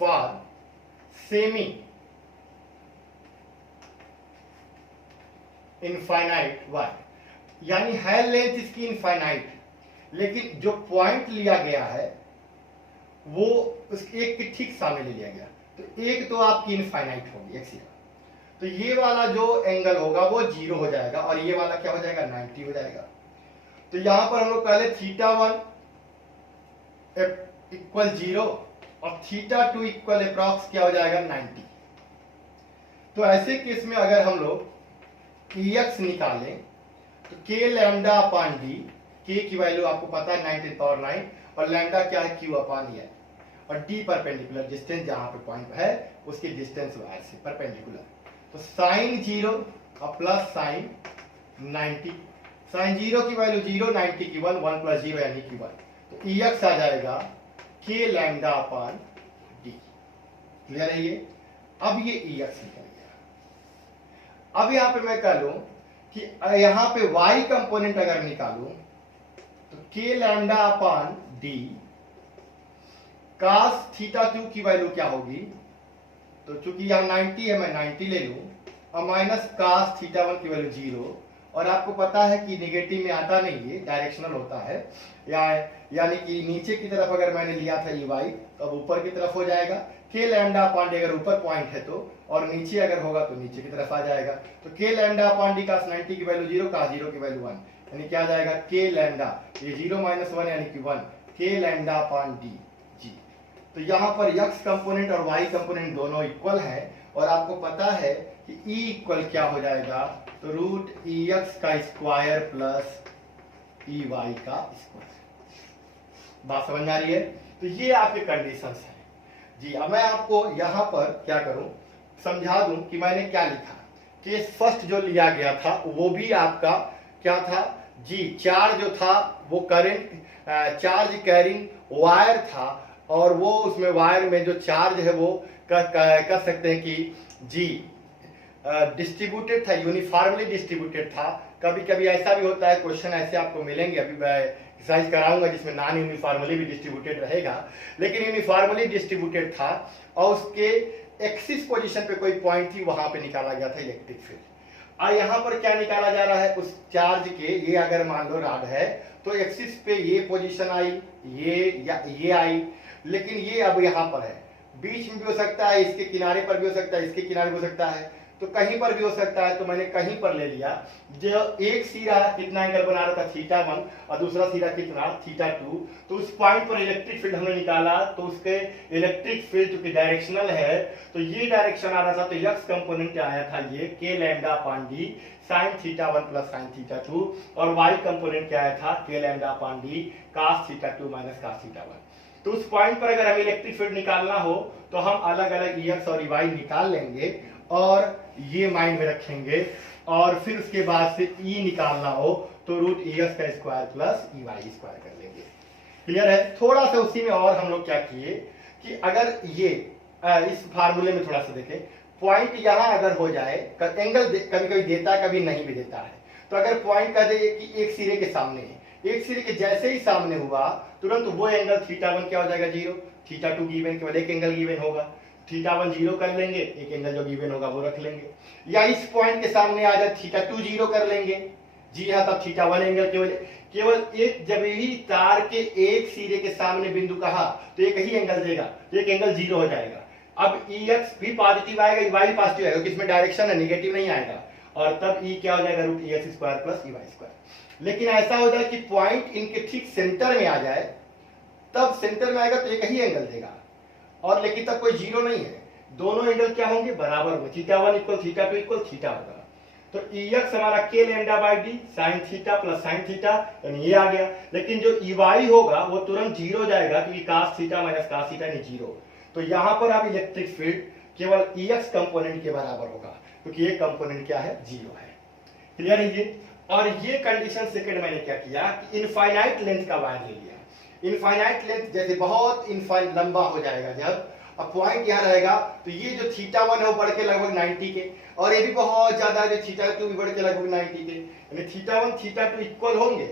फॉर सेमी इनफाइनाइट वायर, यानी है लेंथ इसकी इनफाइनाइट, लेकिन जो पॉइंट लिया गया है वो उस एक के ठीक सामने ले लिया गया, तो एक तो आपकी इनफाइनाइट होगी एक सिरा, तो ये वाला जो एंगल होगा वो 0 हो जाएगा, और ये वाला क्या हो जाएगा, 90 हो जाएगा। तो यहां पर हम लोग पहले θ1 इक्वल 0 और θ2 इक्वल अप्रॉक्स क्या हो जाएगा, 90। तो ऐसे केस में अगर हम लोग EX निकालें तो k lambda upon D, k की वैल्यू आपको पता है 9 टू पावर 9, और लैम्डा क्या है, Q अपॉन E है, और D परपेंडिकुलर डिस्टेंस जहां पे पॉइंट है उसकी डिस्टेंस वायर से परपेंडिकुलर, तो साइन 0 और प्लस साइन 90, साइन 0 की वैल्यू 0, 90 की 1, 1 प्लस 0 यानी कि 1, तो EX आ जाएगा k lambda upon d। Clear है ये? अब ये EX निकल गया। अब यहां पे मैं कह लूं कि यहां पे y कंपोनेंट अगर निकालूं तो k lambda upon d cos θ2 की वैल्यू क्या होगी, तो चूंकि यहां 90 है मैं 90 ले लूं, और माइनस cos θ1 की वैल्यू 0, और आपको पता है कि नेगेटिव में आता नहीं है, डायरेक्शनल होता है, यानी कि नीचे की तरफ अगर मैंने लिया था EY तो अब ऊपर की तरफ हो जाएगा। k लैम्डा अपॉन डी अगर ऊपर पॉइंट है तो, और नीचे अगर होगा तो नीचे की तरफ आ जाएगा। तो k lambda upon d cos 90 की वैल्यू 0, cos 0 की वैल्यू 1, यानी क्या आ जाएगा k लैम्डा, ये 0 माइनस 1 यानी कि 1, k lambda upon D G. तो यहाँ पर x कंपोनेंट और y कंपोनेंट दोनों इक्वल है, और आपको पता है कि E इक्वल क्या हो जाएगा, तो रूट EX का स्क्वायर प्लस EY का स्क्वायर। बात समझ आ रही है? तो ये आपके कंडीशंस हैं जी। अब मैं आपको यहाँ पर क्या करूं, समझा दूं कि मैंने क्या लिखा। केस फर्स्ट जो लिया गया था वो भी आपका क्या था जी, चार्ज जो था वो करंट चार्ज कैरिंग वायर था, और वो उसमें वायर में जो चार्ज है वो कर सकते हैं कि जी डिस्ट्रीब्यूटेड था, यूनिफॉर्मली डिस्ट्रीब्यूटेड था। कभी कभी ऐसा भी होता है, क्वेश्चन ऐसे आपको मिलेंगे, अभी मैं एक्सरसाइज कराऊंगा जिसमें नॉन यूनिफॉर्मली भी डिस्ट्रीब्यूटेड रहेगा, लेकिन यूनिफॉर्मली डिस्ट्रीब्यूटेड था, और उसके एक्सिस पोजीशन पे कोई पॉइंट थी, वहां पे निकाला गया था इलेक्ट्रिक फील्ड। और यहाँ पर क्या निकाला जा रहा है, उस चार्ज के, ये अगर मान लो रॉड है तो एक्सिस पे ये पोजीशन आई, ये आई, लेकिन ये अब यहाँ पर है, बीच में भी हो सकता है, इसके किनारे पर भी हो सकता है, इसके किनारे भी हो सकता है, तो कहीं पर भी हो सकता है। तो मैंने कहीं पर ले लिया, जो एक सिरा कितना एंगल बना रहा था θ1 और दूसरा सिरा कितना θ2, तो उस पॉइंट पर इलेक्ट्रिक फील्ड हमने निकाला, तो उसके इलेक्ट्रिक फील्ड चूंकि डायरेक्शनल है तो ये डायरेक्शन आ रहा था, तो x कंपोनेंट आया था ये k lambda upon d sin θ1 plus sin θ2, और y कंपोनेंट क्या आया था k lambda upon d cos θ2 minus cos θ1। तो उस पॉइंट पर अगर हमें इलेक्ट्रिक फील्ड निकालना हो तो हम अलग अलग EX और EY निकाल लेंगे, और ये माइंड में रखेंगे, और फिर उसके बाद से E निकालना हो तो रूट EX का स्क्वायर प्लस EY स्क्वायर कर लेंगे। क्लियर है? थोड़ा सा उसी में और हम लोग क्या किए कि अगर ये इस फार्मूले में थोड़ा सा देखें, पॉइंट यहां अगर हो जाए, एंगल कभी कभी देता है कभी नहीं भी देता है, तो अगर पॉइंट कह दे कि एक सिरे के सामने है, एक सिरे के जैसे ही सामने हुआ तुरंत वो एंगल θ1 क्या हो जाएगा 0, θ2 गिवन, केवल एक एंगल गिवन होगा, θ1 0 कर लेंगे, एक एंगल जो गिवन होगा वो रख लेंगे, या इस पॉइंट के सामने आ जाए θ2 0 कर लेंगे जी हाँ, तब θ1 एंगल केवल एक, जब ही तार के एक सिरे के सामने बिंदु कहा तो एक ही एंगल देगा, तो एक एंगल 0 हो जाएगा। अब EX भी पॉजिटिव आएगा, EY पॉजिटिव आएगा, इसमें डायरेक्शन है, नेगेटिव नहीं आएगा, और तब E क्या हो जाएगा root EX square plus EY square. लेकिन ऐसा हो जाए कि पॉइंट इनके ठीक सेंटर में आ जाए, तब सेंटर में आएगा तो एक ही एंगल देगा, और लेकिन तब कोई 0 नहीं है, दोनों एंगल क्या होंगे बराबर होंगे, θ1 इक्वल θ2 इक्वल θ होगा। तो EX हमारा k lambda by d sin θ plus sin θ, यानी ये आ गया। लेकिन जो EY होगा वो तुरंत 0 हो जाएगा, क्योंकि cos θ माइनस cos θ यानी 0। तो यहां पर अब इलेक्ट्रिक फील्ड केवल EX कंपोनेंट के बराबर होगा, क्योंकि ये कंपोनेंट क्या है 0 है। क्लियर है ये? और ये कंडीशन सेकंड मैंने क्या किया कि इनफाइनाइट लेंथ का वायर ले लिया। इनफाइनाइट लेंथ जैसे बहुत इनफाइनाइट लंबा हो जाएगा, जब अब पॉइंट यहाँ रहेगा तो ये जो θ1 है वो बढ़ के लगभग 90 के, और ये भी बहुत ज्यादा जो θ2 भी बढ़ के लगभग 90 के, यानी θ1 θ2 इक्वल होंगे,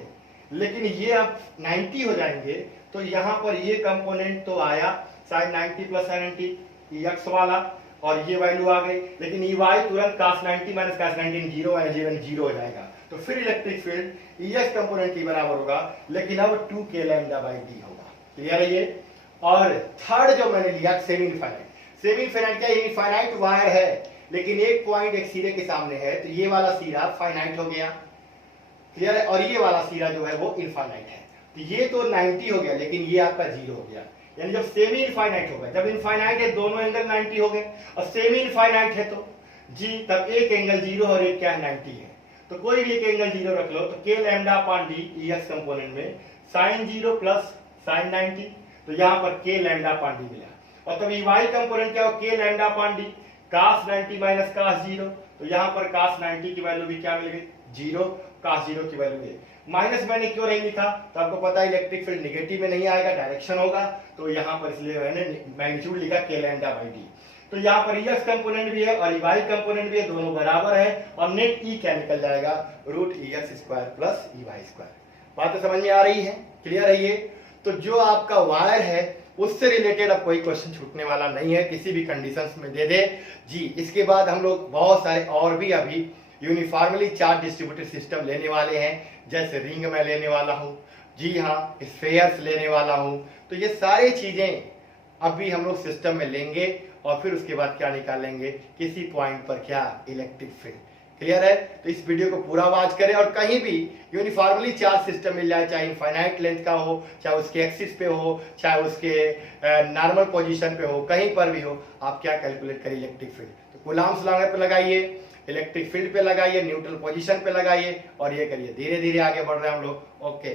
लेकिन ये अब 90 हो जाएंगे। तो यहाँ पर ये कंपोनेंट तो आया sin 90 प्लस sin 90 EX वाला, और ये वैल्यू आ गई, लेकिन EY तुरंत cos 90 माइनस cos 90 0 है, 0 हो जाएगा। तो फिर इलेक्ट्रिक फील्ड EX कंपोनेंट के बराबर होगा, लेकिन अब 2k लैम्डा बाई डी होगा। क्लियर है ये? और थर्ड जो मैंने लिया सेमी इनफाइनाइट। सेमी इनफाइनाइट क्या, इनफाइनाइट वायर है, लेकिन एक पॉइंट एक सिरे के सामने है, तो ये वाला सिरा फाइनाइट हो गया। क्लियर है? और ये वाला सिरा जो है वो इनफाइनाइट है, तो ये तो 90 हो गया, लेकिन ये आपका 0 हो गया। यानी जब सेमी इनफाइनाइट होगा, जब इनफाइनाइट है दोनों एंगल 90 हो गए, और सेमी इनफाइनाइट है तो जी तब एक एंगल 0 और एक क्या है 90 है, तो कोई भी एक एंगल 0 रख लो। तो k lambda upon D EX component में sin 0 प्लस sin 90, तो यहाँ पर k लैम्डा अपॉन डी मिला। और तब EY कंपोनेंट क्या हो, k lambda upon d cos 90 minus cos 0, तो यहाँ पर cos 90 की वैल्यू भी क्या मिल गई जीरो, cos जीरो की वैल्यू ये। माइनस मैंने क्यों नहीं लिखा, तो आपको पता है इलेक्ट्रिक फील्ड नेगेटिव में नहीं आएगा, डायरेक्शन होगा, तो यहाँ पर इसलिए मैंने मैग्नीट्यूड लिखा k लैम्डा बाई डी। तो यहाँ पर एक्स कंपोनेंट भी है और वाई कंपोनेंट भी है, दोनों बराबर है और नेट ई क्या निकल जाएगा, root E x square plus E y square. बात तो समझ में आ रही है, क्लियर है ये। तो जो आपका वायर है उससे रिलेटेड अब कोई क्वेश्चन छूटने वाला नहीं है, किसी भी कंडीशंस में दे दे जी। इसके बाद हम लोग बहुत सारे और भी अभी यूनिफॉर्मली चार्ज डिस्ट्रीब्यूटेड सिस्टम लेने वाले हैं, जैसे रिंग में लेने वाला हूँ, जी हाँ, स्फेयर्स लेने वाला हूँ। तो ये सारी चीजें अभी हम लोग सिस्टम में लेंगे और फिर उसके बाद क्या निकालेंगे, किसी पॉइंट पर क्या, इलेक्ट्रिक फील्ड। क्लियर है। तो इस वीडियो को पूरा वॉच करें और कहीं भी यूनिफॉर्मली चार्ज सिस्टम मिल जाए, चाहे इनफाइनाइट लेंथ का हो, चाहे उसके एक्सिस पे हो, चाहे उसके नॉर्मल पोजीशन पे हो, कहीं पर भी हो, आप क्या कैलकुलेट करें, इलेक्ट्रिक फील्ड। तो कूलम्ब्स लॉ पे लगाइए, इलेक्ट्रिक फील्ड पे लगाइए, न्यूट्रल पोजीशन पे लगाइए और ये करिए। धीरे धीरे आगे बढ़ रहे हैं हम लोग। ओके।